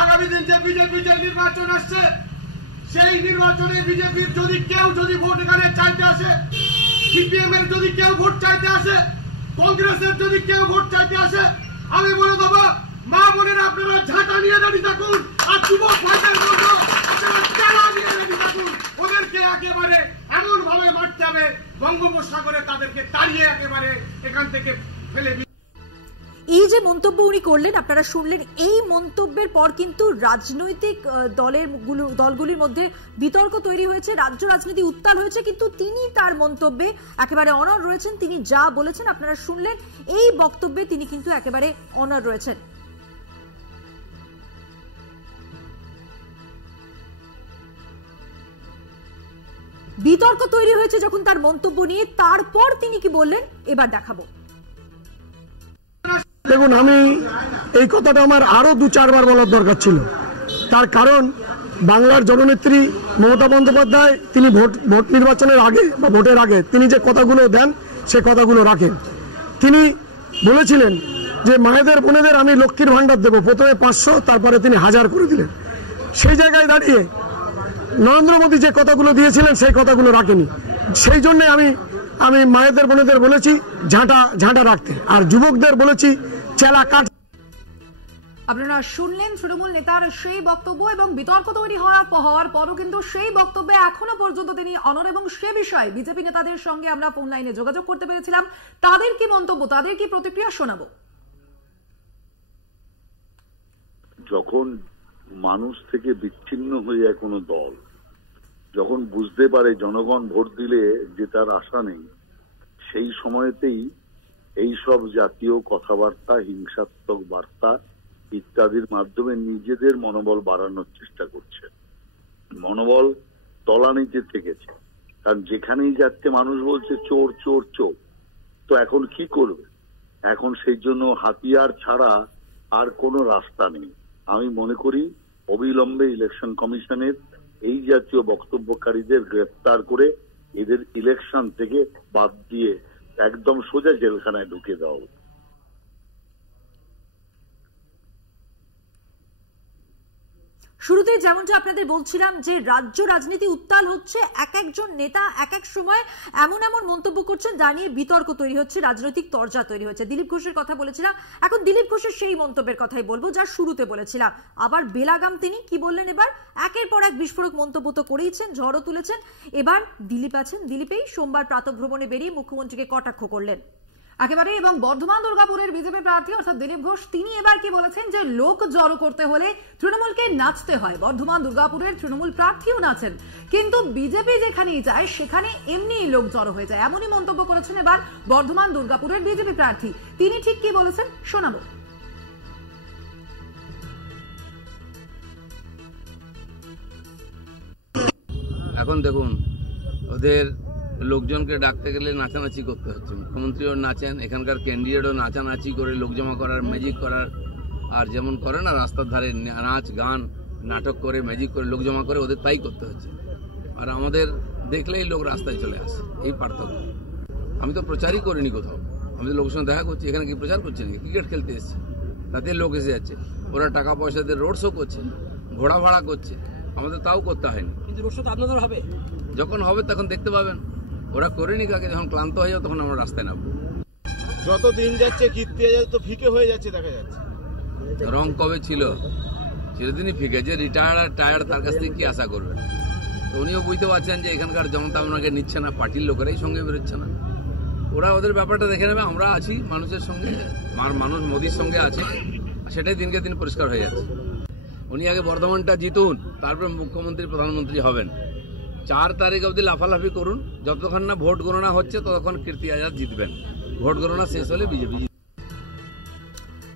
আগামী দিন যে বিজেপির যে নির্বাচন আসছে, সেই নির্বাচনে বিজেপির যদি কেউ ভোট এখানে চাইতে আসে, সিপিএম এর যদি কেউ ভোট চাইতে আসে, কংগ্রেসের যদি কেউ ভোট চাইতে আসে, আমি বলে দেবো মা বোনেরা আপনারা ঝাঁটা নিয়ে দাঁড়িয়ে থাকুন, আর যুবক ভাইদের বলবো আপনারা চালা নিয়ে দাঁড়িয়ে থাকুন। ওদেরকে একেবারে এমন ভাবে মারতে হবে বঙ্গোপসাগরে তাদেরকে তাড়িয়ে একেবারে এখান থেকে ফেলে। এই যে মন্তব্য উনি করলেন, আপনারা শুনলেন, এই মন্তব্যের পর কিন্তু রাজনৈতিক দলগুলির মধ্যে বিতর্ক তৈরি হয়েছে, রাজ্য রাজনীতি উত্তাল হয়েছে, কিন্তু তিনি তার মন্তব্যে একেবারে অনড় রয়েছেন। তিনি যা বলেছেন আপনারা শুনলেন, এই বক্তব্যে তিনি কিন্তু একেবারে অনড় রয়েছেন। বিতর্ক তৈরি হয়েছে যখন তার মন্তব্য নিয়ে, তারপর তিনি কি বললেন এবার দেখাবো। দেখুন, আমি এই কথাটা আমার আরো 2-4 বার বলার দরকার ছিল। তার কারণ বাংলার জননেত্রী মমতা বন্দ্যোপাধ্যায় তিনি ভোট নির্বাচনের আগে বা ভোটের আগে তিনি যে কথাগুলো দেন সে কথাগুলো রাখেন। তিনি বলেছিলেন যে মায়েদের বোনেদের আমি লক্ষ্মীর ভান্ডার দেবো, প্রথমে 500, তারপরে তিনি 1000 করে দিলেন। সেই জায়গায় দাঁড়িয়ে নরেন্দ্র মোদী যে কথাগুলো দিয়েছিলেন সেই কথাগুলো রাখেনি। সেই জন্য আমি মায়েদের বোনেদের বলেছি ঝাঁটা রাখতে, আর যুবকদের বলেছি চেলা কাট। আপনারা শুনলেন তৃণমূল নেতার সেই বক্তব্য, এবং বিতর্ক তৈরি হওয়ার পরও কিন্তু সেই বক্তব্যে এখনো পর্যন্ত তিনি অনড়, এবং সে বিষয়ে বিজেপি নেতাদের সঙ্গে আমরা ফোন লাইনে যোগাযোগ করতে পেরেছিলাম। তাদের কি মন্তব্য, তাদের কি প্রতিক্রিয়া শোনাবো। যখন মানুষ থেকে বিচ্ছিন্ন হয়ে যায় কোনো দল, যখন বুঝতে পারে জনগণ ভোট দিলে যে তার আশা নেই, সেই সময়তেই এই সব জাতীয় কথাবার্তা, হিংসাত্মক বার্তা ইত্যাদির মাধ্যমে নিজেদের মনোবল বাড়ানোর চেষ্টা করছে। মনোবল তলানিতে থেকেছে, কারণ যেখানেই যাচ্ছে মানুষ বলছে চোর চোর চোর। তো এখন কি করবে? এখন সেই জন্য হাতিয়ার ছাড়া আর কোনো রাস্তা নেই। আমি মনে করি অবিলম্বে ইলেকশন কমিশনের এই জাতীয় বক্তব্যকারীদের গ্রেফতার করে এদের ইলেকশন থেকে বাদ দিয়ে একদম সোজা জেলখানায় ঢুকে দেওয়া হবে। শুরুতে যেমনটা আপনাদের বলছিলাম যে রাজ্য রাজনীতি উত্তাল হচ্ছে, এক একজন নেতা এক এক সময় এমন মন্তব্য করছেন যা নিয়ে বিতর্ক তৈরি হচ্ছে, রাজনৈতিক তরজা তৈরি হচ্ছে। দিলীপ ঘোষের কথা বলেছিলাম, এখন দিলীপ ঘোষের সেই মন্তব্যের কথাই বলবো যা শুরুতে বলেছিলাম। আবার বেলাগাম তিনি কি বললেন, এবার একের পর এক বিস্ফোরক মন্তব্য তো করেইছেন, ঝড়ও তুলেছেন। এবার দিলীপ আছেন, দিলীপেই সোমবার প্রাতঃভ্রমণে বেরিয়ে মুখ্যমন্ত্রীকে কটাক্ষ করলেন একেবারে। এবং বর্ধমান দুর্গাপুরের বিজেপি প্রার্থী অর্থাৎ দিলীপ ঘোষ তিনি এবার কি বলেছেন যে লোক জড়ো করতে হলে তৃণমূলকে নাচতে হয়। বর্ধমান দুর্গাপুরের তৃণমূল প্রার্থীও নাচেন, কিন্তু বিজেপি যেখানেই যায় সেখানে এমনিই লোক জড়ো হয়ে যায়, এমনই মন্তব্য করেছেন এবার বর্ধমান দুর্গাপুরের বিজেপি প্রার্থী। তিনি ঠিক কি বলেছেন শোনাবো। এখন দেখুন, ওদের লোকজনকে ডাকতে গেলে নাচানাচি করতে হচ্ছে। মুখ্যমন্ত্রীও নাচেন, এখানকার ক্যান্ডিডেটও নাচানাচি করে লোক জমা করার, ম্যাজিক করার, আর যেমন করে না রাস্তার ধারে নাচ গান নাটক করে ম্যাজিক করে লোক জমা করে, ওদের তাই করতে হচ্ছে। আর আমাদের দেখলেই লোক রাস্তায় চলে আসে, এই পার্থক্য। আমি তো প্রচারই করিনি কোথাও, আমি তো লোকের সঙ্গে দেখা করছি। এখানে কি প্রচার করছে নাকি? ক্রিকেট খেলতে এসছে, তাতে লোক এসে যাচ্ছে। ওরা টাকা পয়সা দিয়ে রোড শো করছে, ঘোড়া ভাড়া করছে, আমাদের তাও করতে হয়নি। কিন্তু রোড শো তো আপনাদের হবে, যখন হবে তখন দেখতে পাবেন। ওরা করেনি কাকে, যখন ক্লান্ত হয়ে যাবে তখন আমরা রাস্তায় নামবো। যত দিন যাচ্ছে কীর্তি তো ফিকে হয়ে যাচ্ছে, দেখা যাচ্ছে। রং কবে ছিল? চিরদিনই ফিকে। যে রিটায়ার্ড আর টায়ার্ড তার কাছ থেকে কি আশা করবেন? তো উনিও বুঝতে পারছেন যে এখানকার জনতা ওনাকে নিচ্ছে না, পার্টির লোকেরাই সঙ্গে বেরোচ্ছে না। ওরা ওদের ব্যাপারটা দেখে নেবে। আমরা আছি মানুষের সঙ্গে, মানুষ মোদির সঙ্গে আছে, সেটাই দিনকে দিন পরিষ্কার হয়ে যাচ্ছে। উনি আগে বর্ধমানটা জিতুন, তারপর মুখ্যমন্ত্রী প্রধানমন্ত্রী হবেন। 4 তারিখ অবধি লাফালাফি করুন, যতক্ষণ না ভোট গণনা হচ্ছে ততক্ষণ কীর্তি আজাদ জিতবেন। ভোট গণনা শেষ হলে বিজেপি।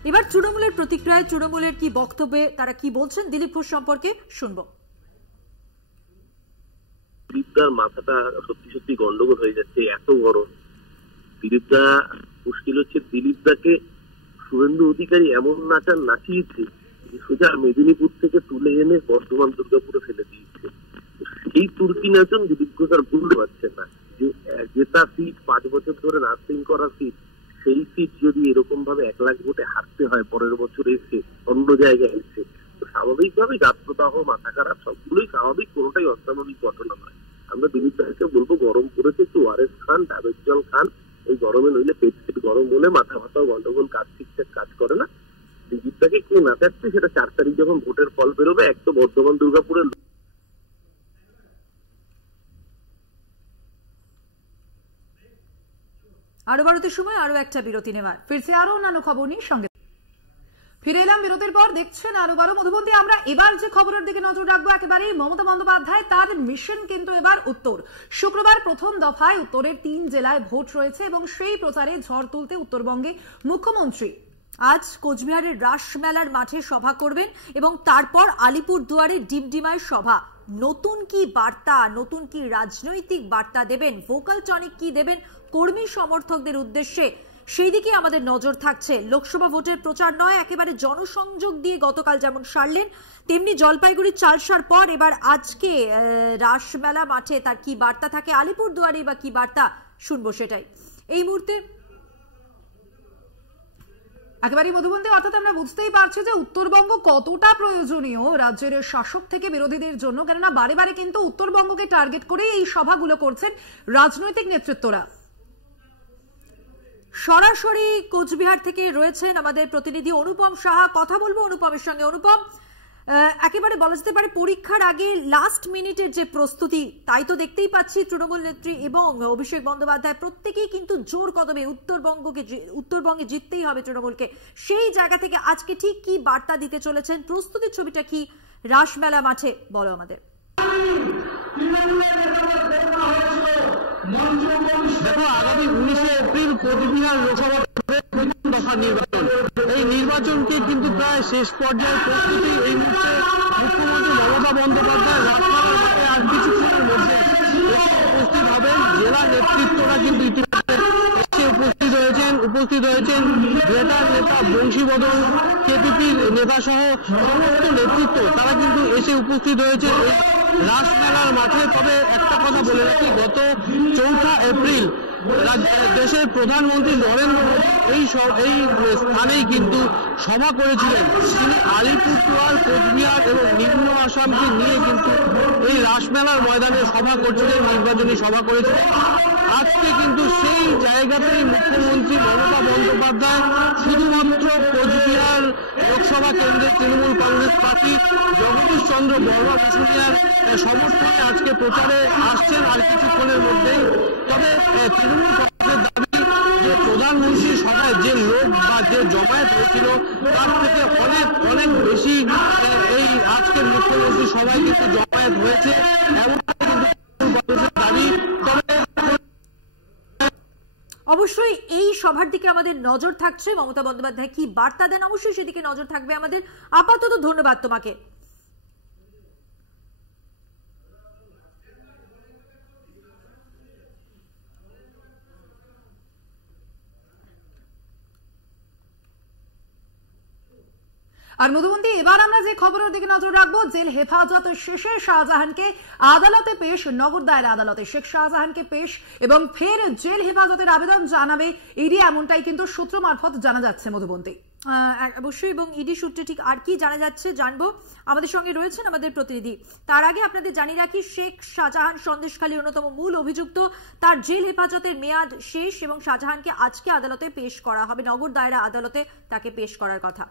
এবার তৃণমূলের প্রতিক্রিয়ায়, তৃণমূলের কি বক্তব্যে তারা কি বলছেন দিলীপ ঘোষ সম্পর্কে শুনবো। দিলীপদার মাথাটা সত্যি গন্ডগোল হয়ে যাচ্ছে, এত বড় দিলীপদা। মুশকিল হচ্ছে দিলীপদাকে শুভেন্দু অধিকারী এমন নাচিয়েছে যে সোজা মেদিনীপুর থেকে তুলে এনে বর্ধমান দুর্গাপুরে ফেলে দিয়েছে। এই তুর্কি নাচন দিলীপ ঘোষ আর ভুলতে পারছে না যে জেতা সিট, 5 বছর ধরে নার্সিং করা সিট, সেই সিট যদি এরকম ভাবে 1 লাখ ভোটে হারতে হয় পরের বছর এসে অন্য জায়গায় এসে, স্বাভাবিকভাবে যাত্রদাহ, মাথা খারাপ সবগুলোই স্বাভাবিক, কোনোটাই অস্বাভাবিক ঘটনা নয়। আমরা দিলীপ দাসকে বলবো গরম করেছে একটু ওআরএস খান, ডাবের জল খান, এই গরমে নইলে পেট গরম হলে মাথা ব্যথাও গন্ডগোল কাজ ঠিকঠাক কাজ করে না। দিলীপটাকে কি নাচাচ্ছে সেটা 4 তারিখ যখন ভোটের ফল বেরোবে। এক তো বর্ধমান দুর্গাপুরের আরো ভারতের সময় আরো একটা বিরতি নেওয়ার, ফিরছে আরো অন্যান্য খবর নিয়ে সঙ্গে ফিরে এলাম বিরতির পর। দেখছেন আরো মধুবন্তী। আমরা এবার যে খবরের দিকে নজর রাখবো, একেবারেই মমতা বন্দ্যোপাধ্যায় তার মিশন কিন্তু এবার উত্তর। শুক্রবার প্রথম দফায় উত্তরের 3 জেলায় ভোট রয়েছে এবং সেই প্রচারে ঝড় তুলতে উত্তরবঙ্গে মুখ্যমন্ত্রী আজ কোচবিহারের রাসমেলার মাঠে সভা করবেন এবং তারপর আলিপুরদুয়ারের ডিমডিমায় সভা। নতুন কি বার্তা, নতুন কি রাজনৈতিক বার্তা দেবেন, ভোকাল টনিক কি দেবেন কর্মী সমর্থকদের উদ্দেশ্যে, সেই দিকে আমাদের নজর থাকছে। লোকসভা ভোটের প্রচার নয়, একেবারে জনসংযোগ দিয়ে গতকাল যেমন সারলেন, তেমনি জলপাইগুড়ির চালসার পর এবার আজকে রাসমেলা মাঠে তার কি বার্তা থাকে, আলিপুরদুয়ারে বা কি বার্তা শুনবো সেটাই এই মুহূর্তে। একেবারেই মধুবন্তী, অর্থাৎ আমরা বুঝতেই পারছি যে উত্তরবঙ্গ কতটা প্রয়োজনীয় রাজ্যের শাসক থেকে বিরোধীদের জন্য, কেননা বারে বারে কিন্তু উত্তরবঙ্গকে টার্গেট করেই এই সভাগুলো করছেন রাজনৈতিক নেতৃত্বরা। সরাসরি কোচবিহার থেকে রয়েছেন আমাদের প্রতিনিধি অনুপম সাহা, কথা বলবো অনুপমের সঙ্গে। অনুপম, একেবারে বলা যেতে পারে পরীক্ষার আগে লাস্ট মিনিটের যে প্রস্তুতি, তাই তো দেখতেই পাচ্ছি তৃণমূল নেত্রী এবং অভিষেক বন্দ্যোপাধ্যায় প্রত্যেকেই কিন্তু জোর কদমে উত্তরবঙ্গে জিততেই হবে তৃণমূলকে। সেই জায়গা থেকে আজকে ঠিক কি বার্তা দিতে চলেছেন, প্রস্তুতির ছবিটা কি রাসমেলা মাঠে, বলো আমাদের। দেখো, আগামী 19 এপ্রিল কোচবিহার লোকসভা প্রথম দফা নির্বাচন। এই নির্বাচনকে কিন্তু প্রায় শেষ পর্যায়ে প্রস্তুতি এই মুহূর্তে মুখ্যমন্ত্রী মমতা বন্দ্যোপাধ্যায় রাসমেলার মাঠে আর কিছুক্ষণের মধ্যে এসে উপস্থিত হবেন। জেলা নেতৃত্বরা কিন্তু ইতিমধ্যে এসে উপস্থিত হয়েছেন গ্রেটার নেতা বংশীবদন, কেপিপির নেতা সহ সমস্ত নেতৃত্ব, তারা কিন্তু এসে উপস্থিত হয়েছে এই রাসমেলার মাঠে। তবে একটা কথা বলে রাখি, গত 4 এপ্রিল দেশের প্রধানমন্ত্রী নরেন্দ্র মোদী এই স্থানেই কিন্তু সভা করেছিলেন। তিনি আলিপুরদুয়ার, কোচবিহার এবং নিম্ন আসামকে নিয়ে কিন্তু এই রাসমেলার ময়দানে সভা করছিলেন, নির্বাচনী সভা করেছিলেন। আজকে কিন্তু সেই জায়গাতেই মুখ্যমন্ত্রী মমতা বন্দ্যোপাধ্যায় শুধুমাত্র কোচবিহার লোকসভা কেন্দ্রের তৃণমূল কংগ্রেস প্রার্থী জগদীশ চন্দ্র বর্মা বসুনিয়ার সমর্থনে আজকে প্রচারে আসছেন আর কিছুক্ষণের মধ্যেই। তবে তৃণমূল কংগ্রেসের দাবি যে প্রধানমন্ত্রী সভায় যে লোক বা যে জমায়েত হয়েছিল তার থেকে অনেক বেশি এই আজকের মুখ্যমন্ত্রী সভায় কিন্তু জমায়েত হয়েছে, এমনটাই কিন্তু কংগ্রেসের দাবি। তবে অবশ্যই এই সভার দিকে আমাদের নজর থাকছে, মমতা বন্দ্যোপাধ্যায় কি বার্তা দেন অবশ্যই সেদিকে নজর থাকবে আমাদের। আপাতত ধন্যবাদ তোমাকে। আর মধুবন্তী, এবার আমরা যে খবরের দিকে নজর রাখবো, জেল হেফাজত শেষে শাহজাহানকে আদালতে পেশ, নগর দায়রা আদালতে শেখ শাহজাহানকে পেশ এবং ফের জেল হেফাজতের আবেদন জানাবে ইডি, এমনটাই কিন্তু সূত্র মারফত জানা যাচ্ছে মধুবন্তী। অবশ্যই, এবং ইডি সূত্রে ঠিক আর কি জানা যাচ্ছে জানবো, আমাদের সঙ্গে রয়েছেন আমাদের প্রতিনিধি। তার আগে আপনাদের জানিয়ে রাখি, শেখ শাহজাহান সন্দেশখালীর অন্যতম মূল অভিযুক্ত, তার জেল হেফাজতের মেয়াদ শেষ এবং শাহজাহানকে আজকে আদালতে পেশ করা হবে, নগর দায়রা আদালতে তাকে পেশ করার কথা।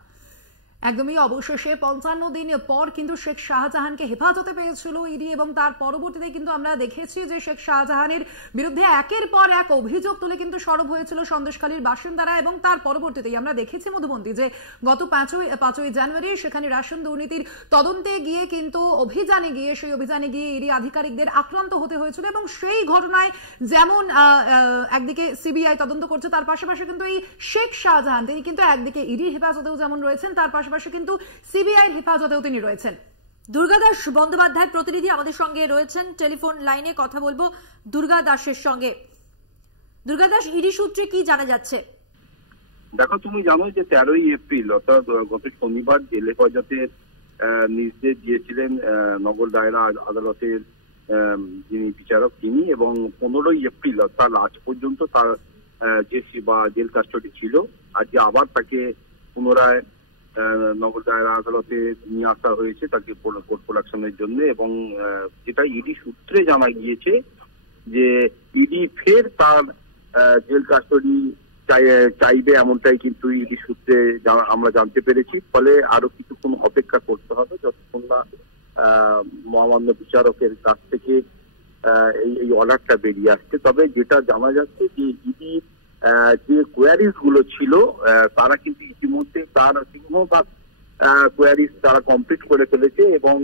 একদমই অবশেষে 55 দিন পর কিন্তু শেখ শাহজাহানকে হেফাজতে পেয়েছিল ইডি এবং তার পরবর্তীতে কিন্তু আমরা দেখেছি যে শেখ শাহজাহানের বিরুদ্ধে একের পর এক অভিযোগ তুলে কিন্তু সরব হয়েছিল সন্দেশখালীর বাসিন্দারা এবং তার পরবর্তীতেই আমরা দেখেছি মধুবন্তী যে গত 5ই জানুয়ারি সেখানে রেশন দুর্নীতির তদন্তে গিয়ে কিন্তু সেই অভিযানে গিয়ে ইডি আধিকারিকদের আক্রান্ত হতে হয়েছিল এবং সেই ঘটনায় যেমন একদিকে সিবিআই তদন্ত করছে, তার পাশাপাশি কিন্তু এই শেখ শাহজাহান তিনি কিন্তু একদিকে ইডির হেফাজতেও যেমন রয়েছেন, তার পাশাপাশি কিন্তু সিবিআই হেফাজতেও তিনি রয়েছেন। দুর্গাদাস বন্দ্যোপাধ্যায় প্রতিনিধি আমাদের সঙ্গে রয়েছেন টেলিফোন লাইনে, কথা বলবো দুর্গাদাসের সঙ্গে। দুর্গাদাস, ইডি সূত্রে কি জানা যাচ্ছে? দেখো, তুমি জানো যে 13ই এপ্রিল অর্থাৎ গত শনিবার জেল হেফাজতের নির্দেশ দিয়েছিলেন নগর দায়রা আদালতের যিনি বিচারক তিনি, এবং 15ই এপ্রিল অর্থাৎ আজ পর্যন্ত তার যে জেল কাস্টডি ছিল, আজকে আবার তাকে পুনরায় নগর আদালতে নিয়ে আসা হয়েছে তাকে কোর্ট প্রোডাকশনের জন্য। এবং যেটা ইডি সূত্রে জানা গিয়েছে যে ইডি ফের তার জেল কাস্টডি চাইবে, এমনটাই কিন্তু ইডি সূত্রে আমরা জানতে পেরেছি। ফলে আরো কিছুক্ষণ অপেক্ষা করতে হবে যতক্ষণ না মহামান্য বিচারকের কাছ থেকে এই অর্ডারটা বেরিয়ে আসছে। তবে যেটা জানা যাচ্ছে যে ইডি যে কোয়ারিজ গুলো ছিল তারা কিন্তু ইতিমধ্যে তার সিংহভাগ কোয়ারিজ তারা কমপ্লিট করে ফেলেছে এবং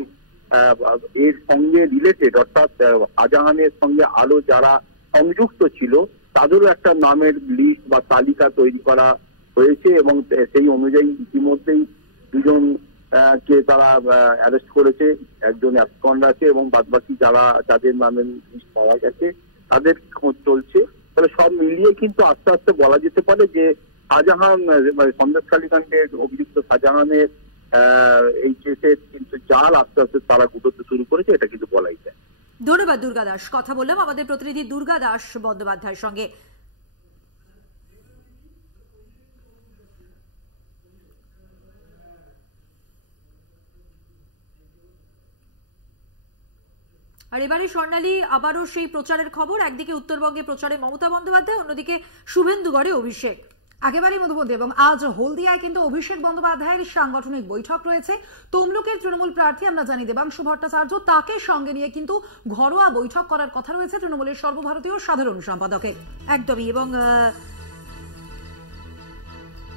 এর সঙ্গে রিলেটেড অর্থাৎ শাহজাহানের সঙ্গে আরো যারা সংযুক্ত ছিল তাদেরও একটা নামের লিস্ট বা তালিকা তৈরি করা হয়েছে এবং সেই অনুযায়ী ইতিমধ্যেই দুজন কে তারা অ্যারেস্ট করেছে, একজন অ্যাবসকন্ড আছে এবং বাদবাকি যারা যাদের নামের লিস্ট পাওয়া গেছে তাদের খোঁজ চলছে। তাহলে সব মিলিয়ে কিন্তু আস্তে আস্তে বলা যেতে পারে যে শাহজাহান মানে সন্দেশখালী কাণ্ডের অভিযুক্ত শাহজাহানের এই কেসের কিন্তু জাল আস্তে আস্তে তারা গুটোতে শুরু করেছে, এটা কিন্তু বলাই যায়। ধন্যবাদ দুর্গা দাস। কথা বললাম আমাদের প্রতিনিধি দুর্গা দাস বন্দ্যোপাধ্যায়ের সঙ্গে। আর এবারে স্বর্ণালী আবারও সেই প্রচারের খবর, একদিকে উত্তরবঙ্গে প্রচারে মমতা বন্দ্যোপাধ্যায়, অন্যদিকে শুভেন্দুগড়ে অভিষেক। একেবারেই মধুবন্তী। এবং আজ হলদিয়ায় কিন্তু অভিষেক বন্দ্যোপাধ্যায়ের সাংগঠনিক বৈঠক রয়েছে। তমলুকের তৃণমূল প্রার্থী আমরা জানি দেবাংশু ভট্টাচার্য, তাকে সঙ্গে নিয়ে কিন্তু ঘরোয়া বৈঠক করার কথা রয়েছে তৃণমূলের সর্বভারতীয় সাধারণ সম্পাদকের। একদমই। এবং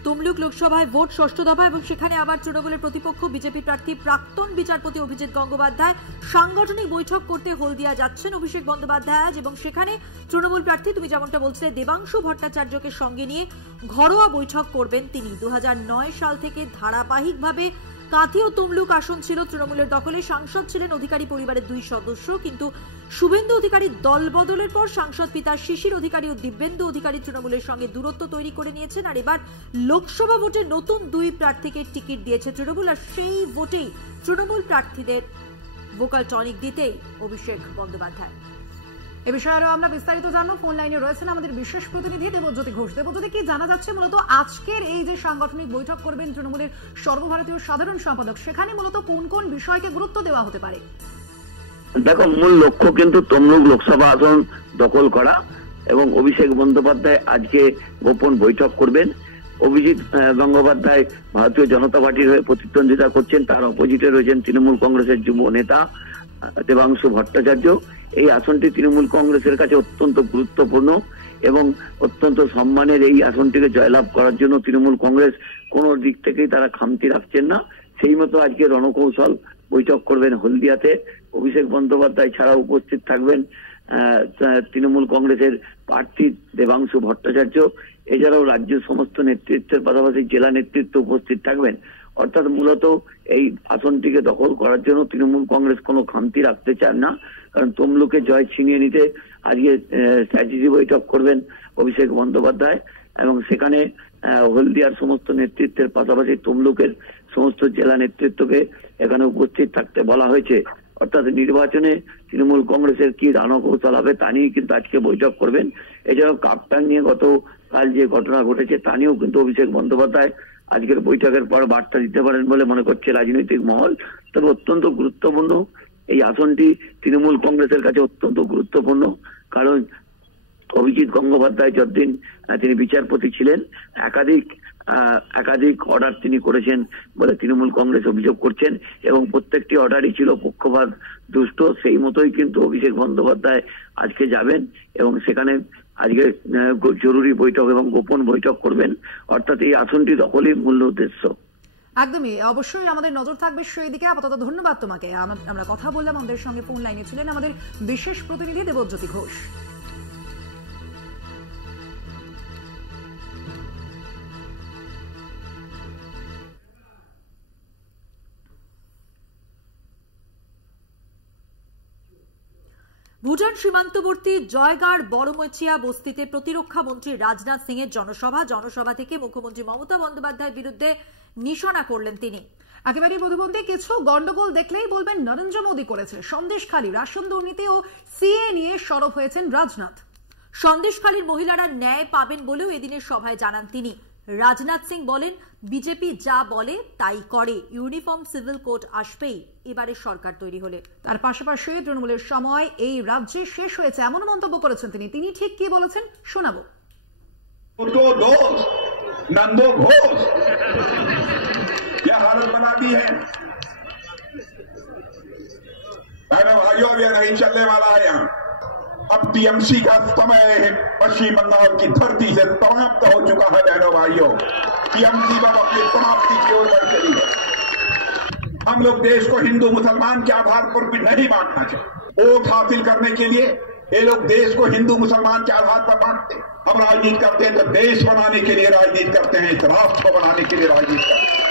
তমলুক লোকসভায় ভোট ষষ্ঠ দফা এবং সেখানে আবার তৃণমূলের প্রতিপক্ষ বিজেপি প্রার্থী প্রাক্তন বিচারপতি অভিজিৎ গঙ্গোপাধ্যায় সাংগঠনিক বৈঠক করতে হলদিয়া যাচ্ছেন অভিষেক বন্দ্যোপাধ্যায় আজ। এবং সেখানে তৃণমূল প্রার্থী তুমি যেমনটা বলছিলে দেবাংশু ভট্টাচার্যকে সঙ্গে নিয়ে ঘরোয়া বৈঠক করবেন তিনি। 2009 সাল থেকে ধারাবাহিকভাবে কাঁথি ও তমলুক আসন ছিল তৃণমূলের দখলে। সাংসদ ছিলেন অধিকারী পরিবারের 2 সদস্য, কিন্তু শুভেন্দু অধিকারীর দল বদলের পর সাংসদ পিতা শিশির অধিকারী ও দিব্যেন্দু অধিকারী তৃণমূলের সঙ্গে দূরত্ব তৈরি করে নিয়েছেন। আর এবার লোকসভা ভোটে নতুন 2 প্রার্থীকে টিকিট দিয়েছে তৃণমূল। আর সেই ভোটেই তৃণমূল প্রার্থীদের ভোকাল টনিক দিতেই অভিষেক বন্দ্যোপাধ্যায়। এ বিষয়ে আরো আমরা বিস্তারিত জানবো। ফোন লাইনে রয়েছেন আমাদের বিশেষ প্রতিনিধি দেবজ্যোতি ঘোষ। দেবজ্যোতি, কি জানা যাচ্ছে মূলত আজকের এই যে সাংগঠনিক বৈঠক করবেন তৃণমূলের সর্বভারতীয় সাধারণ সম্পাদক, সেখানে মূলত কোন কোন বিষয়কে গুরুত্ব দেওয়া হতে পারে? দেখো, মূল লক্ষ্য কিন্তু তমলুক লোকসভা আসন দখল করা এবং অভিষেক বন্দ্যোপাধ্যায় আজকে গোপন বৈঠক করবেন। অভিজিৎ গঙ্গোপাধ্যায় ভারতীয় জনতা পার্টির হয়ে প্রতিদ্বন্দ্বিতা করছেন, তার অপোজিটে রয়েছেন তৃণমূল কংগ্রেসের যুব নেতা দেবাংশু ভট্টাচার্য। এই আসনটি তৃণমূল কংগ্রেসের কাছে অত্যন্ত গুরুত্বপূর্ণ এবং অত্যন্ত সম্মানের এই আসনটিকে জয়লাভ করার জন্য তৃণমূল কংগ্রেস কোন দিক থেকেই তারা খামতি রাখছেন না। সেই মতো আজকে রণকৌশল বৈঠক করবেন হলদিয়াতে। অভিষেক বন্দ্যোপাধ্যায় ছাড়া উপস্থিত থাকবেন তৃণমূল কংগ্রেসের প্রার্থী দেবাংশু ভট্টাচার্য, এছাড়াও রাজ্যের সমস্ত নেতৃত্বের পাশাপাশি জেলা নেতৃত্ব উপস্থিত থাকবেন। অর্থাৎ মূলত এই আসনটিকে দখল করার জন্য তৃণমূল কংগ্রেস কোনো খামতি রাখতে চান না, কারণ তমলুকে জয় ছিনিয়ে নিতে আজকে স্ট্র্যাটেজি বৈঠক করবেন অভিষেক বন্দ্যোপাধ্যায় এবং সেখানে হলদিয়ার সমস্ত নেতৃত্বের পাশাপাশি তমলুকের সমস্ত জেলা নেতৃত্বকে এখানে উপস্থিত থাকতে বলা হয়েছে। অর্থাৎ নির্বাচনে তৃণমূল কংগ্রেসের কি রণকৌশল হবে তা নিয়ে কিন্তু আজকে বৈঠক করবেন। এছাড়াও কাপ্তান নিয়ে গতকাল যে ঘটনা ঘটেছে তা নিয়েও কিন্তু অভিষেক বন্দ্যোপাধ্যায় আজকের বৈঠকের পর বার্তা দিতে পারেন বলে মনে করছে রাজনৈতিক মহল। তবে অত্যন্ত গুরুত্বপূর্ণ এই আসনটি তৃণমূল কংগ্রেসের কাছে অত্যন্ত গুরুত্বপূর্ণ, কারণ অভিজিৎ গঙ্গোপাধ্যায় যতদিন তিনি বিচারপতি ছিলেন একাধিক অর্ডার তিনি করেছেন বলে তৃণমূল কংগ্রেস অভিযোগ করছেন এবং প্রত্যেকটি অর্ডারই ছিল পক্ষপাত দুষ্ট। সেই মতোই কিন্তু অভিষেক বন্দ্যোপাধ্যায় আজকে যাবেন এবং সেখানে আজকে জরুরি বৈঠক এবং গোপন বৈঠক করবেন। অর্থাৎ এই আসনটি দখলই মূল উদ্দেশ্য। একদমই, অবশ্যই আমাদের নজর থাকবে সেই দিকে। আপাতত ধন্যবাদ তোমাকে। আমরা কথা বললাম, আমাদের সঙ্গে ফোন লাইনে ছিলেন আমাদের বিশেষ প্রতিনিধি দেবজ্যোতি ঘোষ। ভুটান সীমান্তবর্তী জয়গাড় বড়মচিয়া বস্তিতে প্রতিরক্ষা মন্ত্রী রাজনাথ সিং এর জনসভা থেকে মুখ্যমন্ত্রী মমতা বন্দ্যোপাধ্যায়ের বিরুদ্ধে নিশানা করলেন তিনি। একেবারে মধুবন্তী, কিছু গন্ডগোল দেখলেই বলবেন নরেন্দ্র মোদী করেছে। সন্দেশখালী রাশন দুর্নীতি ও সিএ নিয়ে সরব হয়েছেন রাজনাথ। সন্দেশখালীর মহিলারা ন্যায় পাবেন বলেও এদিনের সভায় জানান তিনি। রাজনাথ সিং বলেন বিজেপি যা বলে তাই করে, ইউনিফর্ম সিভিল কোড আসবেই এবারে সরকার তৈরি হলে। তার পাশাপাশি তৃণমূলের সময় এই রাজ্যে শেষ হয়েছে এমন মন্তব্য করেছেন তিনি ঠিক কি বলেছেন শোনাবো। नंदो घोष क्या हालत बना दी है। बहनों भाइयों, ये नहीं चलने वाला है। यहाँ अब टीएमसी का समय पश्चिम बंगाल की धरती से समाप्त हो चुका है। बहनों भाइयों, टीएमसी अब अपनी समाप्ति की ओर बढ़ चली है। हम लोग देश को हिंदू मुसलमान के आधार पर भी नहीं बांटना चाहिए। वोट हासिल करने के लिए ये लोग देश को हिंदू मुसलमान के आधार पर बांटते। हम राजनीति करते हैं तो देश बनाने के लिए राजनीति करते हैं, इस राष्ट्र को बनाने के लिए राजनीति करते हैं।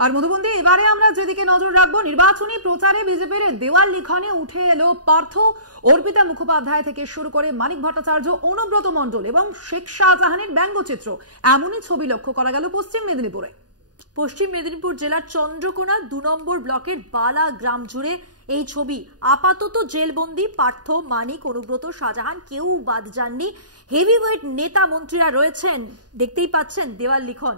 আর মধুবন্দী, এবারে আমরা যেদিকে নজর রাখবো, নির্বাচনী প্রচারে বিজেপির দেওয়াল লিখনে উঠে এলো পার্থ, অর্পিতা মুখোপাধ্যায় থেকে শুরু করে মানিক ভট্টাচার্য, অনুব্রত মণ্ডল এবং শেখ শাহজাহানের ব্যঙ্গচিত্র, এমনই ছবি লক্ষ্য করা গেল পশ্চিম মেদিনীপুরে। পশ্চিম মেদিনীপুর জেলার চন্দ্রকোনা 2 নম্বর ব্লকের বালা গ্রাম জুড়ে এই ছবি। আপাতত জেলবন্দি পার্থ, মানিক, অনুব্রত, শাহজাহান কেউ বাদ যাননি। হেভিওয়েট নেতা মন্ত্রীরা রয়েছেন, দেখতেই পাচ্ছেন দেওয়াল লিখন,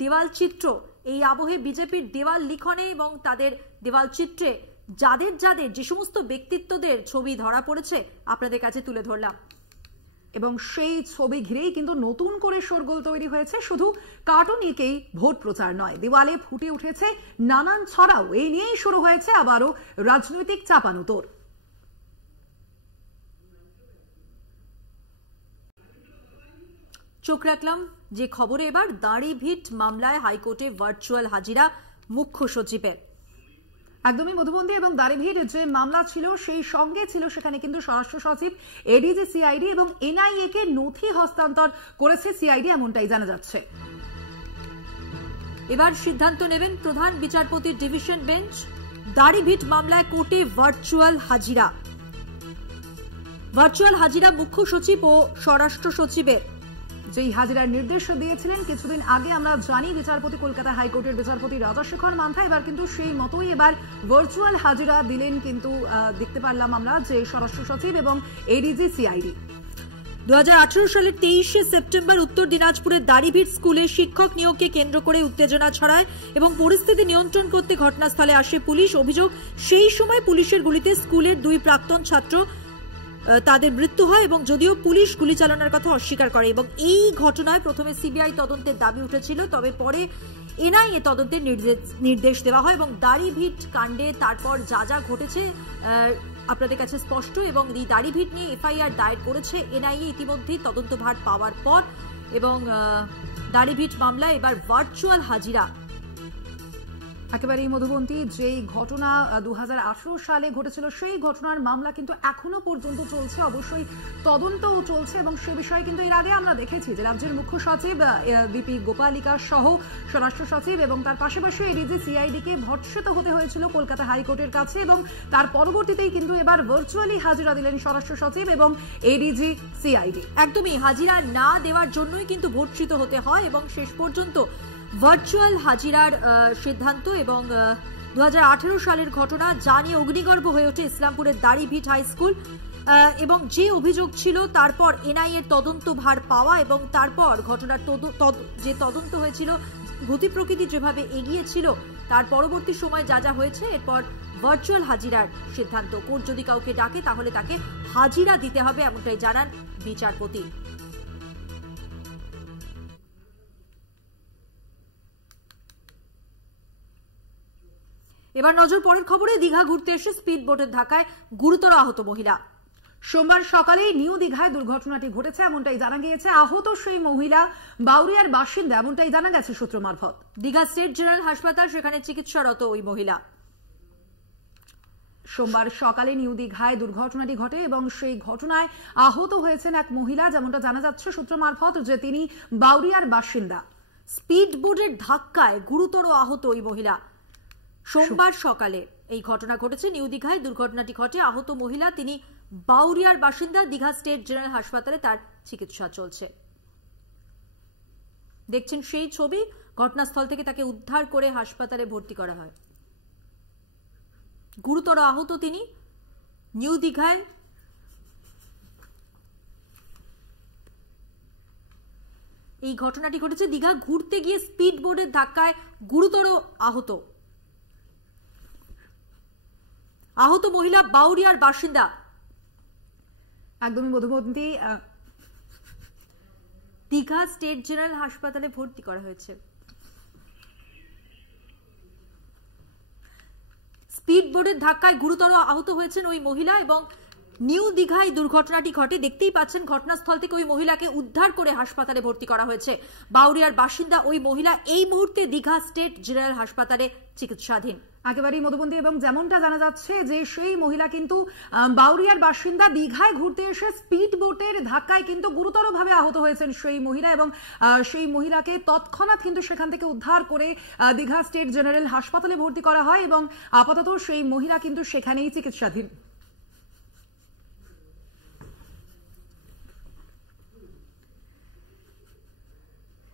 দেওয়াল চিত্র। এই আবহে বিজেপির দেওয়াল লিখনে এবং তাদের দেওয়াল চিত্রে যাদের যে সমস্ত ব্যক্তিত্বদের ছবি ধরা পড়েছে আপনাদের কাছে তুলে ধরলাম। এবং সেই ছবি ঘিরেই কিন্তু নতুন করে শোরগোল তৈরি হয়েছে। শুধু কার্টুনিকেই ভোট প্রচার নয়, দেওয়ালে ফুটে উঠেছে নানান ছড়াও। এই নিয়েই শুরু হয়েছে আবারও রাজনৈতিক চাপানুতোর। চোখ রাখলাম যে খবরে এবার, দাঁড়িভিট মামলায় হাইকোর্টে ভার্চুয়াল হাজিরা মুখ্য সচিবের। একদমই মধুবন্দী, এবং দাঁড়িভিট যে মামলা ছিল সেই সঙ্গে ছিল সেখানে কিন্তু স্বরাষ্ট্র সচিব, এডিজি, সিআইডি এবং এনআইএ কে নথি হস্তান্তর করেছে সিআইডি, এমনটাই জানা যাচ্ছে। এবার সিদ্ধান্ত নেবেন প্রধান বিচারপতির ডিভিশন বেঞ্চ। দাঁড়িভিট মামলায় কোর্টে ভার্চুয়াল হাজিরা, মুখ্য সচিব ও স্বরাষ্ট্র সচিবের। যেই হাজিরার নির্দেশ দিয়েছিলেন কিছুদিন আগে আমরা জানি বিচারপতি, কলকাতা হাইকোর্টের বিচারপতি রাজাশেখর মান্থা, এবার কিন্তু সেই মতোই এবার ভার্চুয়াল হাজিরা দিলেন। কিন্তু দেখতে পারলাম আমরা যে স্বরাষ্ট্র সচিব এবং এডিজি, সিআইডি। 2018 সালের 23শে সেপ্টেম্বর উত্তর দিনাজপুরের দাঁড়িভিট স্কুলে শিক্ষক নিয়োগকে কেন্দ্র করে উত্তেজনা ছড়ায় এবং পরিস্থিতি নিয়ন্ত্রণ করতে ঘটনাস্থলে আসে পুলিশ। অভিযোগ, সেই সময় পুলিশের গুলিতে স্কুলের 2 প্রাক্তন ছাত্র তাদের মৃত্যু হয় এবং যদিও পুলিশ গুলি চালানোর কথা অস্বীকার করে। এবং এই ঘটনায় প্রথমে সিবিআই তদন্তের দাবি উঠেছিল, তবে পরে এনআইএ তদন্তের নির্দেশ দেওয়া হয় এবং দাঁড়িভিট কাণ্ডে তারপর যা ঘটেছে আপনাদের কাছে স্পষ্ট। এবং এই দাঁড়িভিট নিয়ে এফআইআর দায়ের করেছে এনআইএ ইতিমধ্যেই তদন্তভার পাওয়ার পর। এবং দাঁড়িভিট মামলায় এবার ভার্চুয়াল হাজিরা। একেবারেই মধুবন্তী, যেই ঘটনা 2018 সালে ঘটেছিল সেই ঘটনার মামলা কিন্তু এখনো পর্যন্ত চলছে, অবশ্যই তদন্তও চলছে। এবং সে বিষয়ে কিন্তু এর আগে আমরা দেখেছি যে রাজ্যের মুখ্য সচিব বিপি গোপালিকা সহ স্বরাষ্ট্র সচিব এবং তার পাশাপাশি এডিজি, সিআইডি কে ভর্ৎসিত হতে হয়েছিল কলকাতা হাইকোর্টের কাছে। এবং তার পরবর্তীতেই কিন্তু এবার ভার্চুয়ালি হাজিরা দিলেন স্বরাষ্ট্র সচিব এবং এডিজি, সিআইডি। একদমই হাজিরা না দেওয়ার জন্যই কিন্তু ভর্ৎসিত হতে হয় এবং শেষ পর্যন্ত ভার্চুয়াল হাজিরার সিদ্ধান্ত। এবং 2018 সালের ঘটনা, যা নিয়ে অগ্নিগর্ভ হয়ে ওঠে ইসলামপুরের দাঁড়িভিট হাই স্কুল এবং যে অভিযোগ ছিল তারপর এনআইএর তদন্ত ভার পাওয়া এবং তারপর ঘটনার যে তদন্ত হয়েছিল, গতি প্রকৃতি যেভাবে এগিয়েছিল, তার পরবর্তী সময় যা হয়েছে, এরপর ভার্চুয়াল হাজিরার সিদ্ধান্ত। কোর্ট যদি কাউকে ডাকে তাহলে তাকে হাজিরা দিতে হবে, এমনটাই জানান বিচারপতি। এবার নজর পরের খবরে, দীঘা ঘুরতে এসে স্পিড বোটের ধাক্কায় গুরুতর আহত মহিলা। সোমবার সকালে নিউ দীঘায় দুর্ঘটনাটি ঘটেছে, এমনটাই জানা গিয়েছে। আহত সেই মহিলা বাউরিয়ার বাসিন্দা, এমনটাই জানা গেছে সূত্র মারফত। দীঘা স্টেট জেনারেল হাসপাতাল, সেখানে চিকিৎসারত ওই মহিলা। সোমবার সকালে নিউ দীঘায় দুর্ঘটনাটি ঘটে এবং সেই ঘটনায় আহত হয়েছেন এক মহিলা, যেমনটা জানা যাচ্ছে সূত্র মারফত যে তিনি বাউরিয়ার বাসিন্দা। স্পিড বোটের ধাক্কায় গুরুতর আহত ওই মহিলা। সোমবার সকালে এই ঘটনা ঘটেছে নিউ দীঘায়। দুর্ঘটনাটি ঘটে, আহত মহিলা, তিনি বাউরিয়ার বাসিন্দা। দীঘা স্টেট জেনারেল হাসপাতালে তার চিকিৎসা চলছে। দেখছেন সেই ছবি, ঘটনাস্থল থেকে তাকে উদ্ধার করে হাসপাতালে ভর্তি করা হয়। গুরুতর আহত তিনি। নিউ দীঘায় এই ঘটনাটি ঘটেছে। দীঘা ঘুরতে গিয়ে স্পিড বোর্ডের ধাক্কায় গুরুতর আহত মহিলা বাউরিয়ার বাসিন্দা। একদমই মধুমন্তী, দীঘা স্টেট জেনারেল হাসপাতালে ভর্তি করা হয়েছে। স্পিড বোর্ডের ধাক্কায় গুরুতর আহত হয়েছেন ওই মহিলা এবং নিউ দীঘায় দুর্ঘটনাটি ঘটে। দেখতেই পাচ্ছেন ঘটনাস্থল থেকে ওই মহিলাকে উদ্ধার করে হাসপাতালে ভর্তি করা হয়েছে। বাউরিয়ার বাসিন্দা ওই মহিলা এই মুহূর্তে দীঘা স্টেট জেনারেল হাসপাতালে চিকিৎসাধীন। একেবারেই মধুবন্তী, এবং যেমনটা জানা যাচ্ছে যে সেই মহিলা কিন্তু বাউরিয়ার বাসিন্দা। দীঘায় ঘুরতে এসে স্পিড বোটের ধাক্কায় কিন্তু গুরুতরভাবে আহত হয়েছেন সেই মহিলা এবং সেই মহিলাকে তৎক্ষণাৎ কিন্তু সেখান থেকে উদ্ধার করে দীঘা স্টেট জেনারেল হাসপাতালে ভর্তি করা হয় এবং আপাতত সেই মহিলা কিন্তু সেখানেই চিকিৎসাধীন।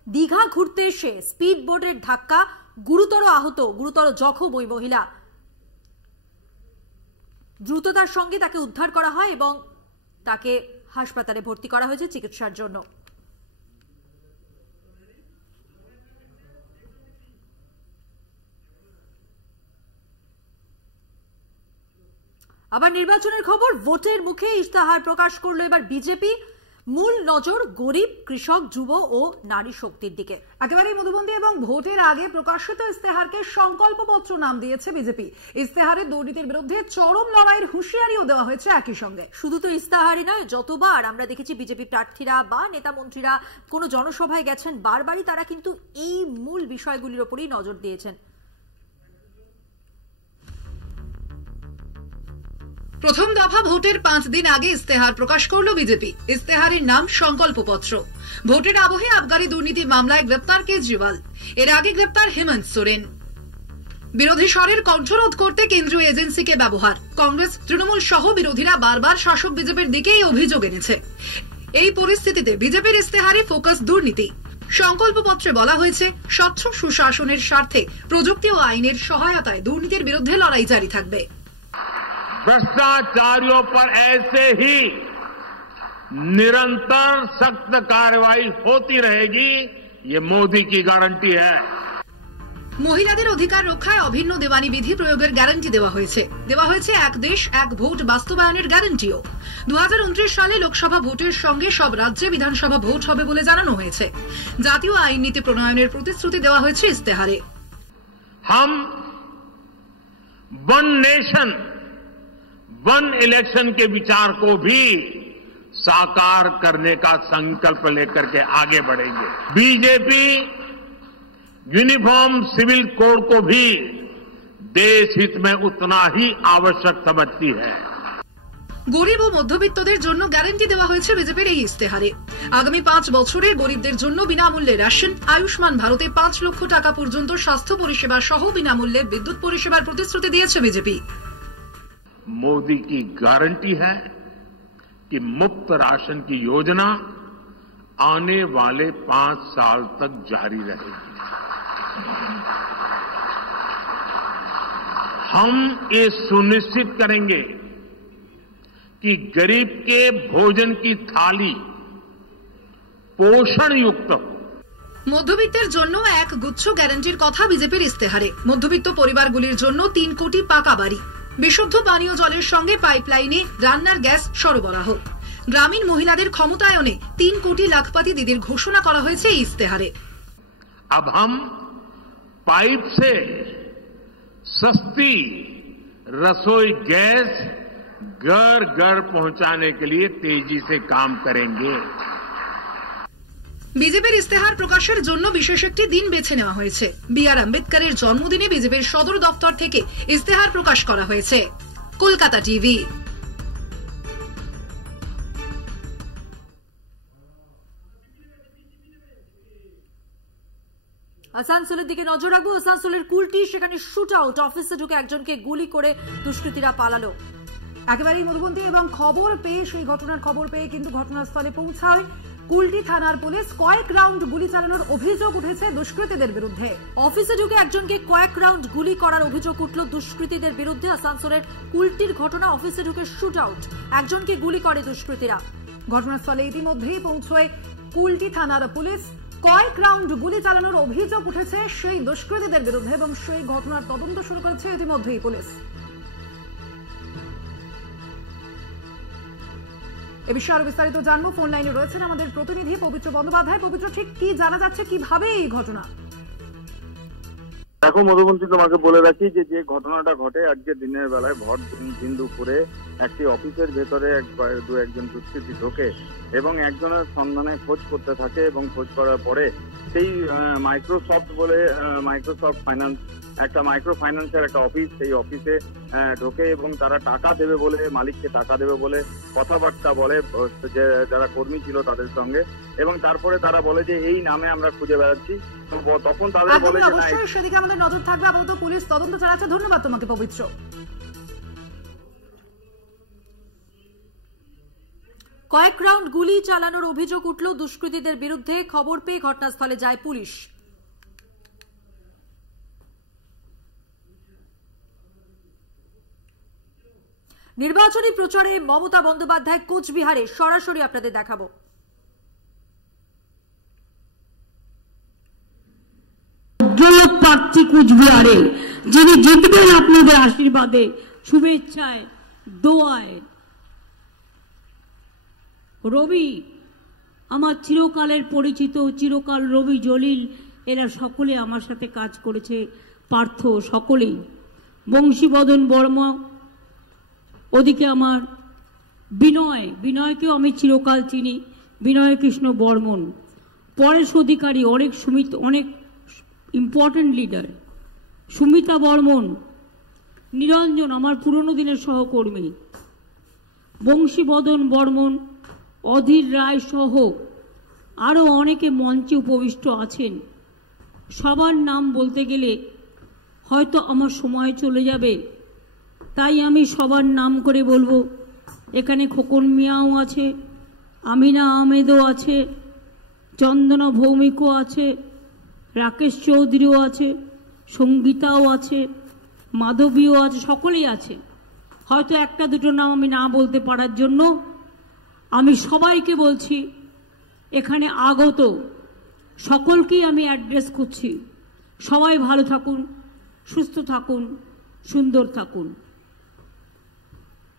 দীঘা ঘুরতে এসে স্পিড বোটের ধাক্কা, গুরুতর আহত, গুরুতর জখম ওই মহিলা। দ্রুততার সঙ্গে তাকে উদ্ধার করা হয় এবং তাকে হাসপাতালে ভর্তি করা হয়েছে চিকিৎসার জন্য। আবার নির্বাচনের খবর, ভোটের মুখে ইস্তাহার প্রকাশ করলো এবার বিজেপি। মূল নজর গরিব, কৃষক, যুব ও নারী শক্তির দিকে। একেবারেই মধুবন্তী, এবং ভোটের আগে প্রকাশিত ইস্তেহারকে সংকল্পপত্র নাম দিয়েছে বিজেপি। ইস্তেহারে দুর্নীতির বিরুদ্ধে চরম লড়াইয়ের হুঁশিয়ারিও দেওয়া হয়েছে একই সঙ্গে। শুধু তো ইস্তেহারই নয়, যতবার আমরা দেখেছি বিজেপি প্রার্থীরা বা নেতা মন্ত্রীরা কোনো জনসভায় গেছেন, বারবারই তারা কিন্তু এই মূল বিষয়গুলির উপরেই নজর দিয়েছেন। প্রথম দফা ভোটের 5 দিন আগে ইস্তেহার প্রকাশ করল বিজেপি। ইস্তেহারের নাম সংকল্পপত্র। ভোটের আবহে আবগারি দুর্নীতি মামলায় গ্রেপ্তার কেজরিওয়াল, এর আগে গ্রেপ্তার হেমন্ত সোরেন। বিরোধী স্বরের কণ্ঠরোধ করতে কেন্দ্রীয় এজেন্সিকে ব্যবহার। কংগ্রেস, তৃণমূল সহ বিরোধীরা বারবার শাসক বিজেপির দিকেই অভিযোগ এনেছে। এই পরিস্থিতিতে বিজেপির ইস্তেহারে ফোকাস দুর্নীতি। সংকল্পপত্রে বলা হয়েছে স্বচ্ছ সুশাসনের স্বার্থে প্রযুক্তি ও আইনের সহায়তায় দুর্নীতির বিরুদ্ধে লড়াই জারি থাকবে। भ्रष्टाचारियों पर ऐसे ही निरंतर सख्त कार्रवाई होती रहेगी, ये मोदी की गारंटी है। মহিলাদের অধিকার রক্ষায় অভিন্ন দেওয়ানি বিধি প্রয়োগের গ্যারান্টি দেওয়া হয়েছে এক দেশ এক ভোট বাস্তবায়নের গ্যারান্টিও। 2029 সালে লোকসভা ভোটের সঙ্গে সব রাজ্যে বিধানসভা ভোট হবে বলে জানানো হয়েছে। জাতীয় আইন নীতি প্রণয়নের প্রতিশ্রুতি দেওয়া হয়েছে ইস্তেহারে। हम वन नेशन वन इलेक्शन के विचार को भी साकार करने का संकल्प लेकर के आगे बढ़ेंगे। बीजेपी यूनिफॉर्म सिविल कोड को भी देश हित में उतना ही आवश्यक समझती है। গরিব ও মধ্যবিত্তদের জন্য গ্যারান্টি দেওয়া হয়েছে বিজেপির এই ইস্তেহারে। আগামী 5 বছরে গরিবদের জন্য বিনামূল্যে রেশন, আয়ুষ্মান ভারতে 5 লক্ষ টাকা পর্যন্ত স্বাস্থ্য পরিষেবা সহ বিনামূল্যে বিদ্যুৎ পরিষেবার প্রতিশ্রুতি দিয়েছে বিজেপি। मोदी की गारंटी है कि मुफ्त राशन की योजना आने वाले 5 साल तक जारी रहेगी। हम ये सुनिश्चित करेंगे कि गरीब के भोजन की थाली पोषण युक्त हो। মধ্যবিত্তের জন্য এক গুচ্ছ গ্যারান্টির কথা বিজেপির ইস্তেহারে। মধ্যবিত্ত পরিবারগুলির জন্য 3 কোটি পাকা বাড়ি, বিশুদ্ধ পানীয় জলের সঙ্গে পাইপলাইনে রান্নার গ্যাস সরবরাহ। গ্রামীণ মহিলাদের ক্ষমতায়নে 3 কোটি লাখপতি দিদির ঘোষণা করা হয়েছে এই ইস্তেহারে। अब हम पाइप से सस्ती रसोई गैस घर घर पहुंचाने के लिए तेजी से काम करेंगे। বিজেপির ইস্তেহার প্রকাশের জন্য বিশেষ একটি দিন বেছে নেওয়া হয়েছে। বি.আর. আম্বেদকরের জন্মদিনে বিজেপির সদর দপ্তর থেকে ইস্তেহার প্রকাশ করা হয়েছে। কলকাতা টিভি। আসানসোলের দিকে নজর রাখবো। আসানসোলের কুলটি, সেখানে শুট আউট, অফিসে ঢুকে একজনকে গুলি করে দুষ্কৃতীরা পালালো। একেবারেই মধুবন্তী, এবং খবর পেয়ে সেই ঘটনার খবর পেয়ে কিন্তু ঘটনাস্থলে পৌঁছায় কুলটি থানার পুলিশ কয়েক রাউন্ড গুলি চালানোর অভিযোগ উঠেছে দুষ্কৃতীদের বিরুদ্ধে। অফিসে ঢুকে একজনকে কয়েক রাউন্ড গুলি করার অভিযোগ উঠল দুষ্কৃতীদের বিরুদ্ধে। আসানসোলের কুলটির ঘটনা, অফিসে ঢুকে শুট আউট, একজনকে গুলি করে দুষ্কৃতীরা। ঘটনাস্থলে ইতিমধ্যেই পৌঁছয় কুলটি থানার পুলিশ। কয়েক রাউন্ড গুলি চালানোর অভিযোগ উঠেছে সেই দুষ্কৃতীদের বিরুদ্ধে এবং সেই ঘটনার তদন্ত শুরু করেছে ইতিমধ্যেই পুলিশ। এ বিষয়ে আরো বিস্তারিত জানবো, ফোন লাইনে রয়েছেন আমাদের প্রতিনিধি পবিত্র বন্দ্যোপাধ্যায়। পবিত্র, ঠিক কি জানা যাচ্ছে, কিভাবে এই ঘটনা? দেখো মধুবন্তী, তোমাকে বলে রাখি যে ঘটনাটা ঘটে আজকে দিনের বেলায় ভর দিন দুপুরে একটি অফিসের ভেতরে একজন দুষ্কৃতী ঢোকে এবং একজনের সন্ধানে খোঁজ করতে থাকে এবং খোঁজ করার পরে সেই মাইক্রোসফট ফাইন্যান্স, একটা মাইক্রো ফাইন্যান্সের একটা অফিস, সেই অফিসে ঢোকে এবং তারা টাকা দেবে বলে, মালিককে টাকা দেবে বলে কথাবার্তা বলে যে যারা কর্মী ছিল তাদের সঙ্গে, এবং তারপরে তারা বলে যে এই নামে আমরা খুঁজে বেড়াচ্ছি। তখন তাদের বলে যে অবশ্যই সেদিকে আমাদের নজর থাকবে। আপাতত পুলিশ তদন্ত চালাচ্ছে। ধন্যবাদ তোমাকে পবিত্র। কয়েক রাউন্ড গুলি চালানোর অভিযোগ উঠল দুষ্কৃতীদের বিরুদ্ধে। খবর পেয়ে ঘটনাস্থলে যায় পুলিশ। নির্বাচনী প্রচারে মমতা বন্দ্যোপাধ্যায় কোচবিহারে, সরাসরি আপনাদের দেখাবো। প্রার্থী কোচবিহারে, যিনি জিতবেন আপনাদের আশীর্বাদে, শুভেচ্ছায়, দোয়ায়। রবি আমার চিরকালের পরিচিত, চিরকাল রবি, জলিল, এরা সকলে আমার সাথে কাজ করেছে, পার্থ, সকলেই। বংশীবদন বর্মা, ওদিকে আমার বিনয়কেও আমি চিরকাল চিনি, বিনয় কৃষ্ণ বর্মন, পরেশ অধিকারী, অনেক ইম্পর্টেন্ট লিডার, সুমিতা বর্মন, নিরঞ্জন আমার পুরনো দিনের সহকর্মী, বংশীবদন বর্মন, অধীর রায় সহ আরও অনেকে মঞ্চে উপবিষ্ট আছেন। সবার নাম বলতে গেলে হয়তো আমার সময় চলে যাবে, তাই আমি সবার নাম করে বলবো। এখানে খোকন মিয়াও আছে, আমিনা আহমেদও আছে, চন্দনা ভৌমিকও আছে, রাকেশ চৌধুরীও আছে, সঙ্গীতাও আছে, মাধবীও আছে, সকলেই আছে। হয়তো একটা দুটো নাম আমি না বলতে পারার জন্য আমি সবাইকে বলছি, এখানে আগত সকলকেই আমি অ্যাড্রেস করছি, সবাই ভালো থাকুন, সুস্থ থাকুন, সুন্দর থাকুন।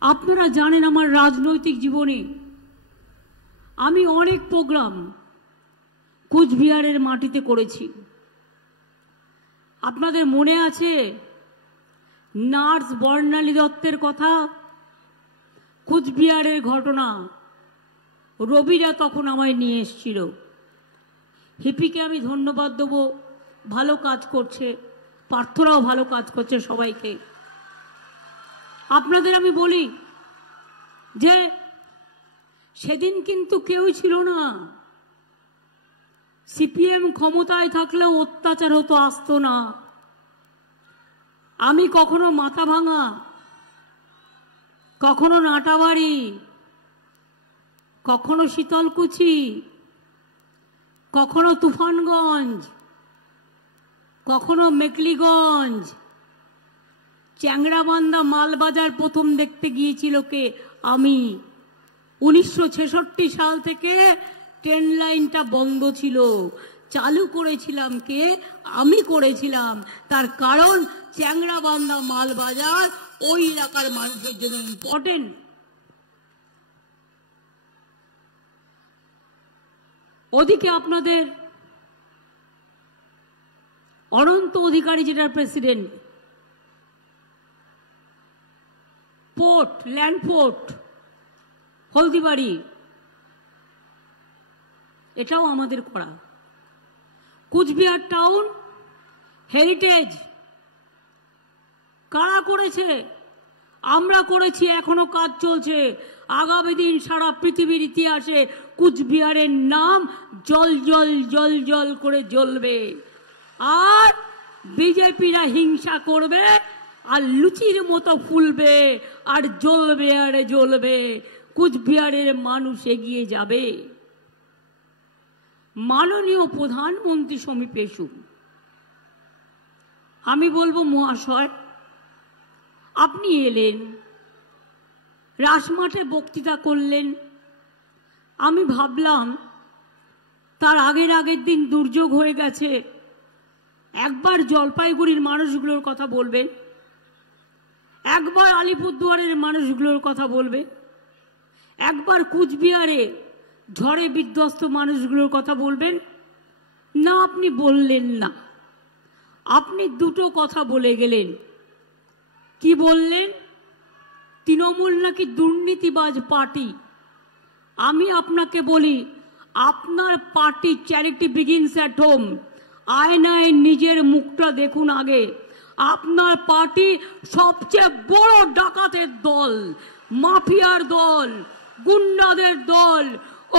আপনারা জানেন আমার রাজনৈতিক জীবনে আমি অনেক প্রোগ্রাম কোচবিহারের মাটিতে করেছি। আপনাদের মনে আছে নার্স বর্ণালী দত্তের কথা, কোচবিহারের ঘটনা? রবিরা তখন আমায় নিয়ে এসেছিল। হিপিকে আমি ধন্যবাদ দেবো, ভালো কাজ করছে, পার্থরাও ভালো কাজ করছে, সবাইকে। আপনাদের আমি বলি যে সেদিন কিন্তু কেউই ছিল না। সিপিএম ক্ষমতায় থাকলেও অত্যাচার হতো, আসতো না। আমি কখনো মাথা ভাঙা, কখনো নাটাবাড়ি, কখনো শীতলকুচি, কখনো তুফানগঞ্জ, কখনো মেকলিগঞ্জ, চ্যাংড়াবান্ধা মালবাজার প্রথম দেখতে গিয়েছিল কে? আমি। 1966 সাল থেকে ট্রেন লাইনটা বন্ধ ছিল, চালু করেছিলাম কে? আমি করেছিলাম। তার কারণ চ্যাংড়াবান্ধা মালবাজার ওই এলাকার মানুষের জন্য ইম্পর্টেন্ট। ওদিকে আপনাদের অনন্ত অধিকারী, যেটার president, port, land port Haldibari, এটাও আমাদের করা। কুচবিহার টাউন হেরিটেজ কারা করেছে? আমরা করেছি, এখনো কাজ চলছে। আগামী দিন সারা পৃথিবীর ইতিহাসে কুচবিহারের নাম জল জল জল জল করে জ্বলবে। আর বিজেপিরা হিংসা করবে আর লুচির মতো ফুলবে আর জ্বলবে আর জ্বলবে। কুচবিহারের মানুষ এগিয়ে যাবে। মাননীয় প্রধানমন্ত্রী সমীপে এসুন। আমি বলবো মহাশয়, আপনি এলেন, রাজমাঠে বক্তৃতা করলেন, আমি ভাবলাম তার আগের দিন দুর্যোগ হয়ে গেছে, একবার জলপাইগুড়ির মানুষগুলোর কথা বলবেন, একবার আলিপুরদুয়ারের মানুষগুলোর কথা বলবে, একবার কুচবিহারে ঝড়ে বিধ্বস্ত মানুষগুলোর কথা বলবেন না। আপনি বললেন না, আপনি দুটো কথা বলে গেলেন। কি বললেন? তৃণমূল নাকি দুর্নীতিবাজ পার্টি। আমি আপনাকে বলি, আপনার party charity begins at home. আয়নায় নিজের মুখটা দেখুন আগে। আপনার পার্টি সবচেয়ে বড় ডাকাতের দল, মাফিয়ার দল, গুন্ডাদের দল।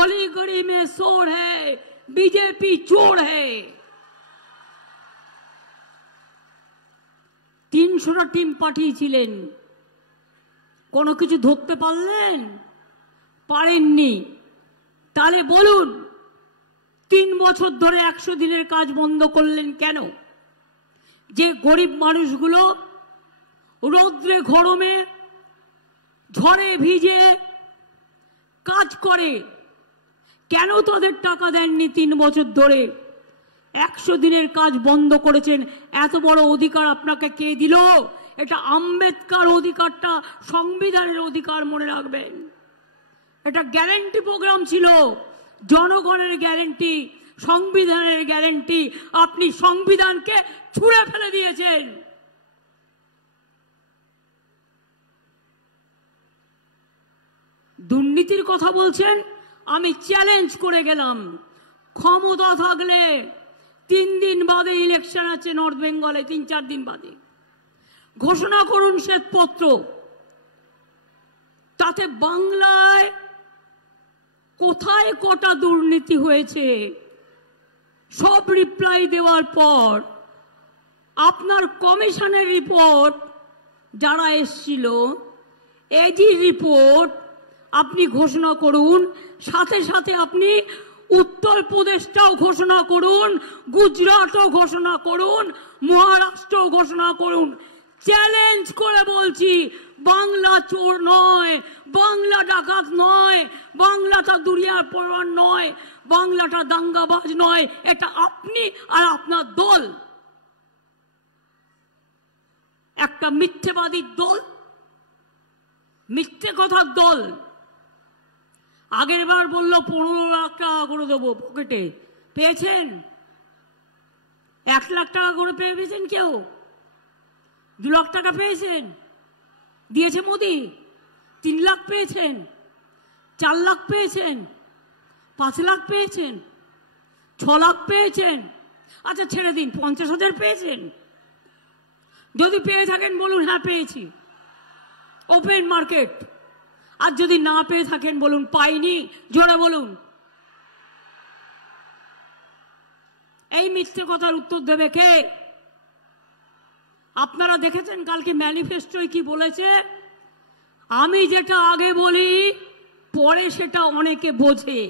অলিগড়ি মে চোর হ্যায়, বিজেপি চোর হ্যায়। 300টা টিম পাঠিয়েছিলেন, কোনো কিছু ধরতে পারলেন? পারেননি। তাহলে বলুন, 3 বছর ধরে 100 দিনের কাজ বন্ধ করলেন কেন? যে গরিব মানুষগুলো রৌদ্রে গরমে ঝড়ে ভিজে কাজ করে, কেন তাদের টাকা দেননি 3 বছর ধরে? 100 দিনের কাজ বন্ধ করেছেন। এত বড় অধিকার আপনাকে কে দিল? এটা আম্বেদকর অধিকারটা সংবিধানের অধিকার, মনে রাখবেন। এটা গ্যারান্টি প্রোগ্রাম ছিল, জনগণের গ্যারান্টি, সংবিধানের গ্যারান্টি। আপনি সংবিধানকে ছুঁড়ে ফেলে দিয়েছেন। দুর্নীতির কথা বলছেন, আমি চ্যালেঞ্জ করে গেলাম, ক্ষমতা থাকলে 3 দিন বাদে ইলেকশন আছে নর্থ বেঙ্গলে, 3-4 দিন বাদে ঘোষণা করুন শ্বেতপত্র। তাতে বাংলায় কোথায় কটা দুর্নীতি হয়েছে সব রিপ্লাই দেওয়ার পর আপনার কমিশনের রিপোর্ট যারা এসছিল, এজি রিপোর্ট আপনি ঘোষণা করুন। সাথে সাথে আপনি উত্তরপ্রদেশটাও ঘোষণা করুন, গুজরাটও ঘোষণা করুন, মহারাষ্ট্রও ঘোষণা করুন। চ্যালেঞ্জ করে বলছি, বাংলা চোর নয়, বাংলা ডাকাত নয়, বাংলাটা দুনিয়ার পরোয়ার নয়, বাংলাটা দাঙ্গাবাজ নয়। এটা আপনি আর আপনার দল একটা মিথ্যেবাদীর দল, মিথ্যে কথার দল। আগের বার বললো 15 লাখ টাকা করে দেবো পকেটে, পেয়েছেন? 1 লাখ টাকা করে পেয়েছেন? কেউ 2 লাখ টাকা পেয়েছেন? দিয়েছে মোদি? 3 লাখ পেয়েছেন? 4 লাখ পেয়েছেন? 5 লাখ পেয়েছেন? 6 লাখ পেয়েছেন? আচ্ছা ছেড়ে দিন, 50,000 পেয়েছেন? যদি পেয়ে থাকেন বলুন হ্যাঁ পেয়েছি, ওপেন মার্কেট। আর যদি না পেয়ে থাকেন বলুন পাইনি, জোরে বলুন। এই মিথ্যে কথার উত্তর দেবে কে? আপনারা দেখেছেন কালকে ম্যানিফেস্টোয় কি বলেছে? আমি যেটা আগে বলি পরে সেটা অনেকে বোঝে।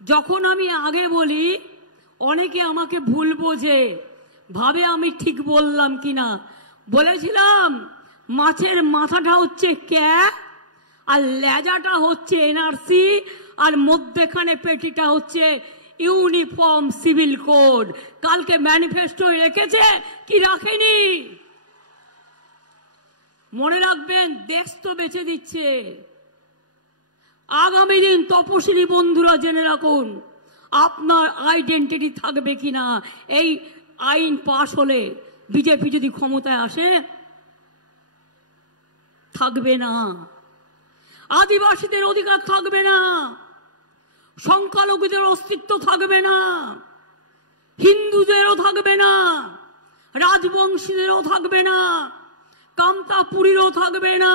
যখন আমি আগে বলি অনেকে আমাকে ভুল বোঝে, ভাবে আমি ঠিক বললাম কিনা। বলেছিলাম মাছের মাথাটা হচ্ছে ক্যাপ, আর লেজাটা হচ্ছে এনআরসি, আর মধ্যেখানে পেটিটা হচ্ছে ইউনিফর্ম সিভিল কোড। কালকে ম্যানিফেস্টো রেখেছে কি রাখেনি? মনে রাখবেন, দেশ তো বেঁচে দিচ্ছে। আগামী দিন তপশিলি বন্ধুরা জেনে রাখুন, আপনার আইডেন্টিটি থাকবে কিনা এই আইন পাশ হলে, বিজেপি যদি ক্ষমতায় আসে, থাকবে না। আদিবাসীদের অধিকার থাকবে না, সংখ্যালঘুদের অস্তিত্ব থাকবে না, হিন্দুদেরও থাকবে না, রাজবংশীদেরও থাকবে না, কামতাপুরীরও থাকবে না,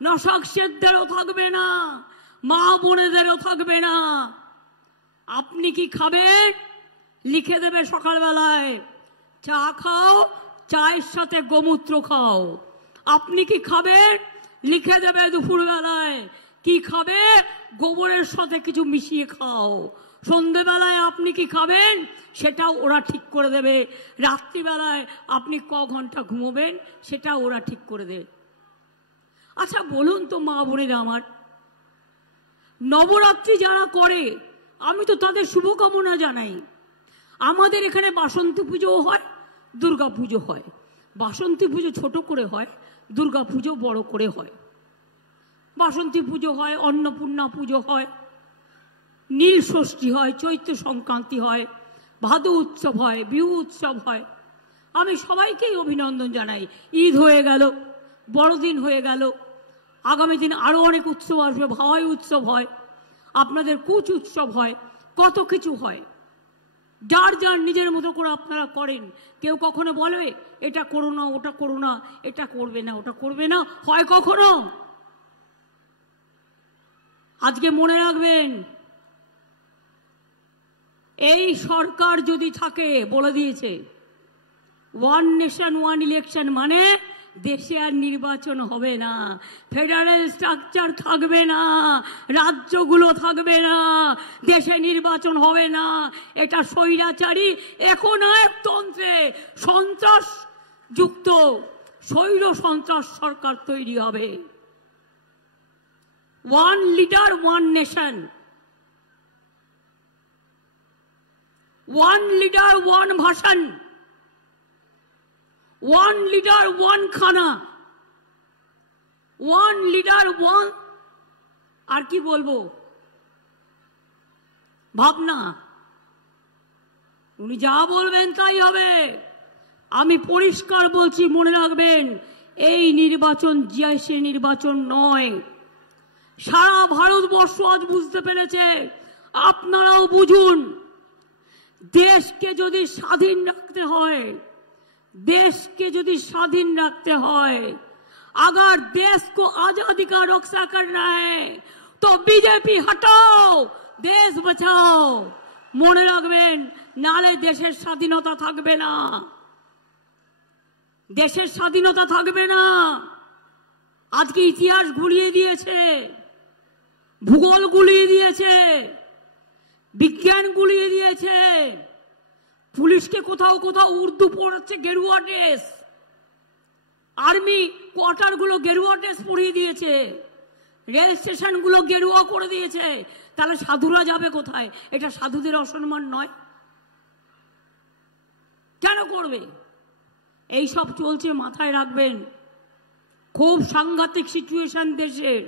নসাকশেরদেরও থাকবে না, মা বোনেদেরও থাকবে না। আপনি কি খাবেন? লিখে দেবে সকালবেলায়, চা খাও, চায়ের সাথে গোমূত্র খাও। আপনি কি খাবেন? লিখে দেবে দুপুর বেলায় কি খাবে, গোবরের সাথে কিছু মিশিয়ে খাও। সন্ধেবেলায় আপনি কি খাবেন সেটাও ওরা ঠিক করে দেবে, রাত্রিবেলায় আপনি ক ঘন্টা ঘুমোবেন সেটাও ওরা ঠিক করে দেবে। আচ্ছা বলুন তো মা বোনেরা আমার, নবরাত্রি যারা করে আমি তো তাদের শুভকামনা জানাই। আমাদের এখানে বাসন্তী পুজোও হয়, দুর্গা পুজো হয়। বাসন্তী পুজো ছোট করে হয়, দুর্গা পুজো বড় করে হয়। বাসন্তী পুজো হয়, অন্নপূর্ণা পুজো হয়, নীল ষষ্ঠী হয়, চৈত্র সংক্রান্তি হয়, ভাদু উৎসব হয়, বিহু উৎসব হয়। আমি সবাইকেই অভিনন্দন জানাই। ঈদ হয়ে গেল, বড়দিন হয়ে গেল, আগামী দিন আরো অনেক উৎসব আসবে, ভাওয়াই উৎসব হয়, আপনাদের কুচ উৎসব হয়, কত কিছু হয়। যার যার নিজের মতো করে আপনারা করেন। কেউ কখনো বলবে এটা করো না, ওটা করো না, এটা করবে না, ওটা করবে না, হয় কখনো? আজকে মনে রাখবেন, এই সরকার যদি থাকে, বলে দিয়েছে ওয়ান নেশন ওয়ান ইলেকশন, মানে দেশে আর নির্বাচন হবে না, ফেডারেল স্ট্রাকচার থাকবে না, রাজ্যগুলো থাকবে না, দেশে নির্বাচন হবে না। এটা স্বৈরাচারী একনায়কতন্ত্রে সন্ত্রাস যুক্ত স্বৈর সন্ত্রাস সরকার তৈরি হবে। One leader one nation, one leader one ভাষণ, ওয়ান লিডার ওয়ান খানা, ওয়ান লিডার ওয়ান, আর কি বলবো, ভাবনা। উনি যা বলবেন তাই হবে। আমি পরিষ্কার বলছি, মনে রাখবেন, এই নির্বাচন জিয়াইসি নির্বাচন নয়। সারা ভারতবর্ষ আজ বুঝতে পেরেছে, আপনারাও বুঝুন। দেশকে যদি স্বাধীন রাখতে হয়, देश के यदि स्वाधीन रखते हैं, अगर देश को आजादी का रक्षा करना है तो बीजेपी हटाओ, देश बचाओ। মনে রাখবেন, নালে দেশের স্বাধীনতা থাকবে না, দেশের স্বাধীনতা থাকবে না। আজকে ইতিহাস ঘুরিয়ে দিয়েছে, ভূগোল গুলিয়ে দিয়েছে, বিজ্ঞান গুলিয়ে দিয়েছে। পুলিশকে কোথাও কোথাও উর্দু পড়াচ্ছে, গেরুয়া ড্রেস, আর্মি কোয়ার্টার গুলো গেরুয়া ড্রেস পরিয়ে দিয়েছে, রেল স্টেশন গুলো গেরুয়া করে দিয়েছে। তাহলে সাধুরা যাবে কোথায়? এটা সাধুদের অসম্মান নয়? কেন করবে? এই সব চলছে, মাথায় রাখবেন। খুব সাংঘাতিক সিচুয়েশন দেশের।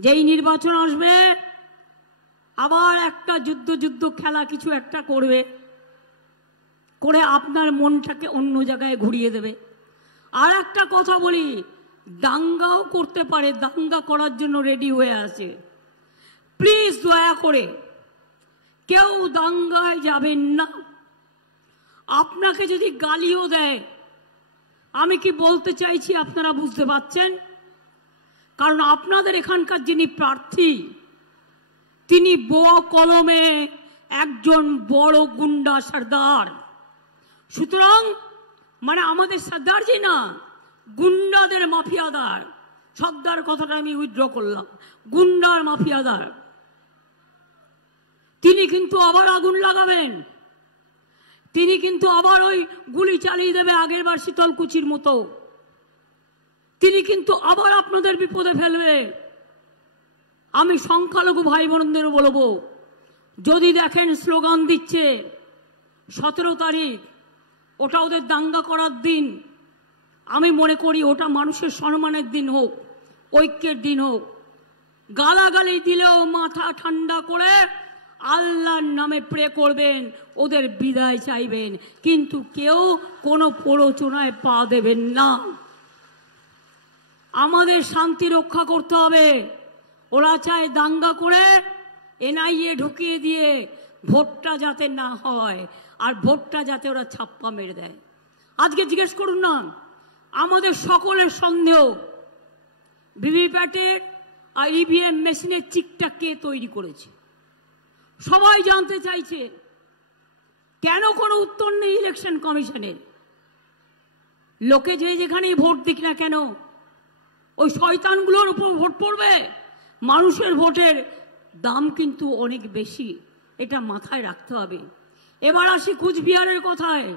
যেই নির্বাচন আসবে, আবার একটা যুদ্ধ খেলা কিছু একটা করবে, করে আপনার মনটাকে অন্য জায়গায় ঘুরিয়ে দেবে। আর একটা কথা বলি, দাঙ্গাও করতে পারে, দাঙ্গা করার জন্য রেডি হয়ে আছে। প্লিজ দয়া করে কেউ দাঙ্গায় যাবেন না। আপনাকে যদি গালিও দেয়, আমি কি বলতে চাইছি আপনারা বুঝতে পারছেন? কারণ আপনাদের এখানকার যিনি প্রার্থী, তিনি বোয়া কলমে একজন বড় গুন্ডা সর্দার। সুতরাং মানে আমাদের সর্দারজি না, গুন্ডাদের মাফিয়াদার। সর্দার কথাটা আমি উইথড্র করলাম, গুন্ডার মাফিয়াদার। তিনি কিন্তু আবার আগুন লাগাবেন, তিনি কিন্তু আবার ওই গুলি চালিয়ে দেবে আগের বার শীতলকুচির মতো। তিনি কিন্তু আবার আপনাদের বিপদে ফেলবে। আমি সংখ্যালঘু ভাই বোনদের বলবো, যদি দেখেন স্লোগান দিচ্ছে 17 তারিখ, ওটা ওদের দাঙ্গা করার দিন, আমি মনে করি ওটা মানুষের সম্মানের দিন হোক, ঐক্যের দিন হোক। গালাগালি দিলেও মাথা ঠান্ডা করে আল্লাহর নামে প্রে করবেন, ওদের বিদায় চাইবেন, কিন্তু কেউ কোনো প্ররোচনায় পা দেবেন না। আমাদের শান্তি রক্ষা করতে হবে। ওরা চায় দাঙ্গা করে এনআইএ ঢুকিয়ে দিয়ে ভোটটা যাতে না হয়, আর ভোটটা যাতে ওরা ছাপ্পা মেরে দেয়। আজকে জিজ্ঞেস করুন না, আমাদের সকলের সন্দেহ ভিভিপ্যাটের আর ইভিএম মেশিনের চিকটা কে তৈরি করেছে। সবাই জানতে চাইছে, কেন কোনো উত্তর নেই ইলেকশন কমিশনের। লোকে যে যেখানেই ভোট দিক না কেন, ওই শয়তানগুলোর উপর ভোট পড়বে। মানুষের ভোটের দাম কিন্তু অনেক বেশি, এটা মাথায় রাখতে হবে। এবার আসি কুচবিহারের কথায়।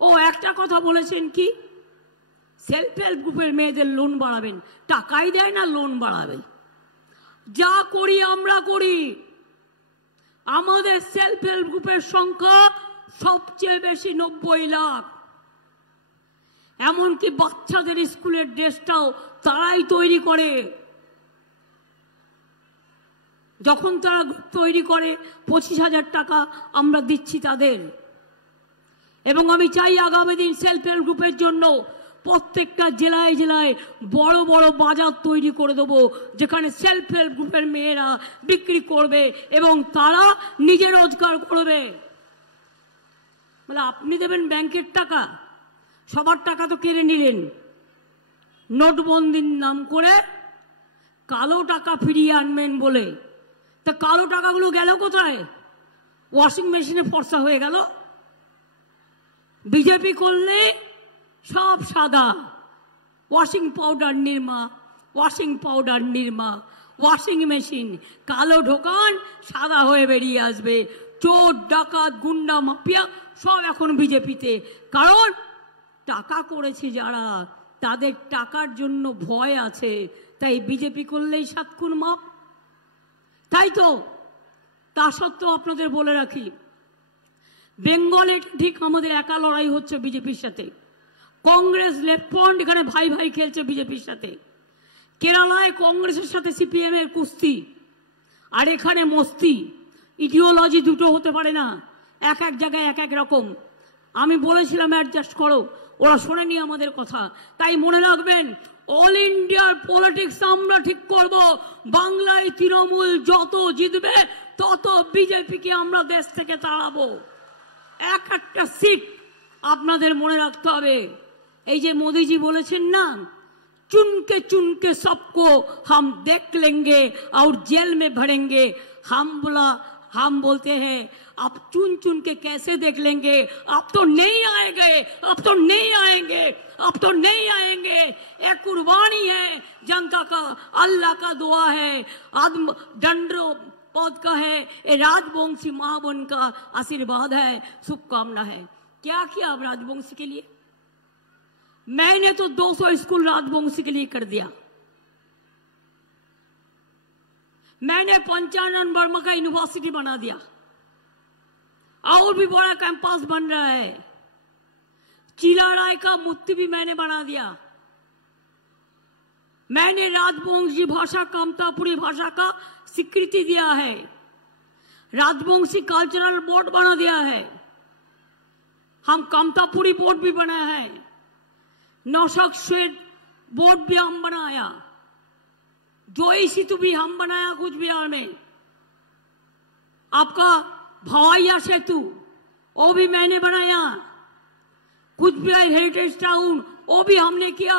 ও একটা কথা বলেছেন কি, সেলফ হেল্প গ্রুপের মেয়েদের লোন বাড়াবেন। টাকাই দেয় না, লোন বাড়াবে। যা করি আমরা করি। আমাদের সেলফ হেল্প গ্রুপের সংখ্যা সবচেয়ে বেশি 90 লাখ। এমনকি বাচ্চাদের স্কুলের ড্রেসটাও তারাই তৈরি করে। যখন তারা গ্রুপ তৈরি করে 25,000 টাকা আমরা দিচ্ছি তাদের। এবং আমি চাই আগামী দিন সেলফ হেল্প গ্রুপের জন্য প্রত্যেকটা জেলায় জেলায় বড় বড় বাজার তৈরি করে দেবো, যেখানে সেলফ হেল্প গ্রুপের মেয়েরা বিক্রি করবে এবং তারা নিজে রোজগার করবে। বলে আপনি দেবেন ব্যাংকের টাকা, সবার টাকা তো কেড়ে নিলেন। নোটবন্দির নাম করে কালো টাকা ফিরিয়ে আনবেন বলে, তা কালো টাকাগুলো গেল কোথায়? ওয়াশিং মেশিনে ফর্সা হয়ে গেল। বিজেপি করলে সব সাদা, washing powder Nirma, washing powder Nirma, washing machine. কালো ঢোকান, সাদা হয়ে বেরিয়ে আসবে। চোর ডাকাত গুন্ডা মাফিয়া সব এখন বিজেপিতে। কারণ টাকা করেছে যারা, তাদের টাকার জন্য ভয় আছে, তাই বিজেপি করলেই 7 খুন মাপ। তাই তো, তা সত্ত্বেও আপনাদের বলে রাখি, বেঙ্গলে ঠিক আমাদের একা লড়াই হচ্ছে বিজেপির সাথে। কংগ্রেস লেফট ফ্রন্ট এখানে ভাই ভাই খেলছে বিজেপির সাথে। কেরালায় কংগ্রেসের সাথে সিপিএম এর কুস্তি, আর এখানে মস্তি। ইডিওলজি দুটো হতে পারে না, এক এক জায়গায় এক এক রকম। আমি বলেছিলাম অ্যাডজাস্ট করো, ওরা শোনেনি আমাদের কথা। তাই মনে রাখবেন, অল ইন্ডিয়ার পলিটিক্স আমরা ঠিক করব। বাংলায় তৃণমূল যত জিতবে তত বিজেপিকে আমরা দেশ থেকে তাড়াবো। এক একটা সিট আপনাদের মনে রাখতে হবে। এই যে মোদিজি বলেছেন না, चुनके चुनके सबको हम देख लेंगे और जेल में भरेंगे। हम बोलते हैं आप चुन चुन के कैसे देख लेंगे? आप तो नहीं आएंगे, आप तो नहीं आएंगे, आप तो नहीं आएंगे। एक कुर्बानी है जनता का, अल्लाह का दुआ है, आदम दंडो पद का है, ये राजवंशी माँ बन का आशीर्वाद है, शुभकामना है। क्या किया आप राजवंशी के लिए? मैंने तो 200 स्कूल राजवंशी के लिए कर दिया। मैंने 55 वर्मा का यूनिवर्सिटी बना दिया, और भी बड़ा कैंपस बन रहा है। चिला राय का मूर्ति भी मैंने बना दिया। मैंने राजवंशी भाषा, कामतापुरी भाषा का स्वीकृति दिया है। राजवंशी कल्चरल बोर्ड बना दिया है। हम कामतापुरी बोर्ड भी बनाया है। नौशक शेड बोर्ड भी हम बनाया। जोई सेतु भी हम बनाया कुछ बिहार में। आपका भवाइया सेतु वो भी मैंने बनाया। कुछ बिहार हेरिटेज टाउन वो भी हमने किया।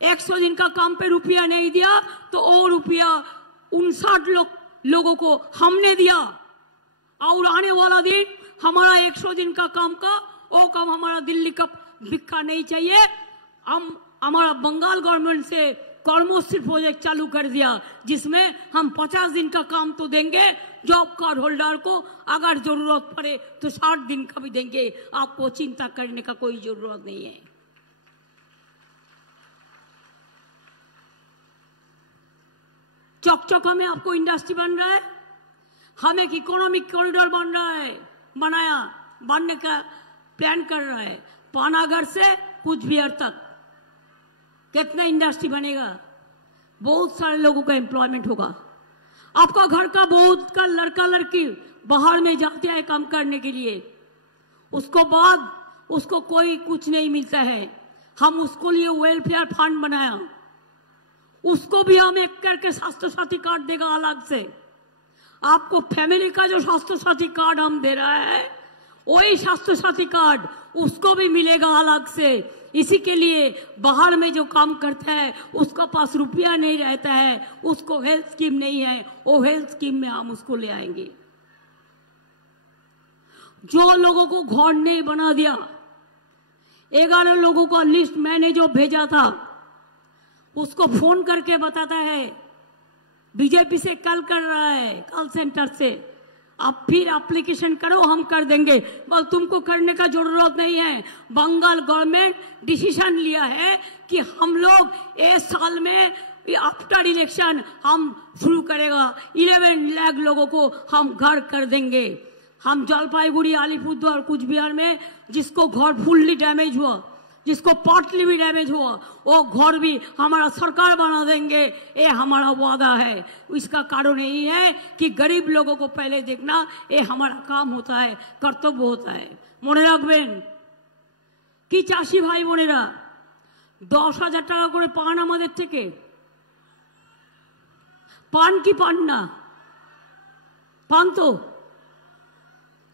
100 दिन का काम पे रुपया नहीं दिया तो वो रुपया 59 लोगों को हमने दिया। और आने वाला दिन हमारा 100 दिन का काम का वो काम हमारा दिल्ली का भिक्खा नहीं चाहिए। हम हमारा बंगाल गवर्नमेंट से कर्मश्री प्रोजेक्ट चालू कर दिया, जिसमें हम 50 दिन का काम तो देंगे जॉब कार्ड होल्डर को, अगर जरूरत पड़े तो 60 दिन का भी देंगे। आपको चिंता करने का कोई जरूरत नहीं है। चौकचौका में आपको इंडस्ट्री बन रहा है। हम एक इकोनॉमिक कॉरिडोर बन रहा है, बनाया, बनने का प्लान कर रहा है। पानागढ़ से कुचबिहार तक कितना इंडस्ट्री बनेगा? बहुत सारे लोगों का एम्प्लॉयमेंट होगा। आपका घर का बहुत का लड़का लड़की बाहर में जाते हैं काम करने के लिए, उसको बाद उसको कोई कुछ नहीं मिलता है। हम उसको लिए वेलफेयर फंड बनाया, उसको भी हम एक करके स्वास्थ्य साथी कार्ड देगा अलग से। आपको फैमिली का जो स्वास्थ्य साथी कार्ड हम दे रहा है, वही स्वास्थ्य साथी कार्ड उसको भी मिलेगा अलग से। इसी के लिए बाहर में जो काम करता है उसका पास रुपया नहीं रहता है, उसको हेल्थ स्कीम नहीं है, वो हेल्थ स्कीम में हम उसको ले आएंगे। जो लोगों को घर नहीं बना दिया, 11 लोगों का लिस्ट मैंने जो भेजा था, उसको फोन करके बताता है बीजेपी से कल कर रहा है, कल सेंटर से। अब फिर एप्लीकेशन करो, हम कर देंगे। बोल तुमको करने का जरूरत नहीं है। बंगाल गवर्नमेंट डिसीजन लिया है कि हम लोग इस साल में आफ्टर इलेक्शन हम शुरू करेगा, 11 लाख लोगों को हम घर कर देंगे। हम जलपाईगुड़ी, अलीपुरद्वार, कुछ बिहार में जिसको घर फुल्ली डैमेज हुआ, जिसको पार्टली भी डैमेज हुआ, वो घर भी हमारा सरकार बना देंगे, ये हमारा वादा है। इसका कारण यही है कि गरीब लोगों को पहले देखना, ये हमारा काम होता है, कर्तव्य होता है। মনে রাখবেন কি চাষি ভাই বোনেরা 10,000 টাকা করে পান আমাদের থেকে, পান কি পান না? পান তো।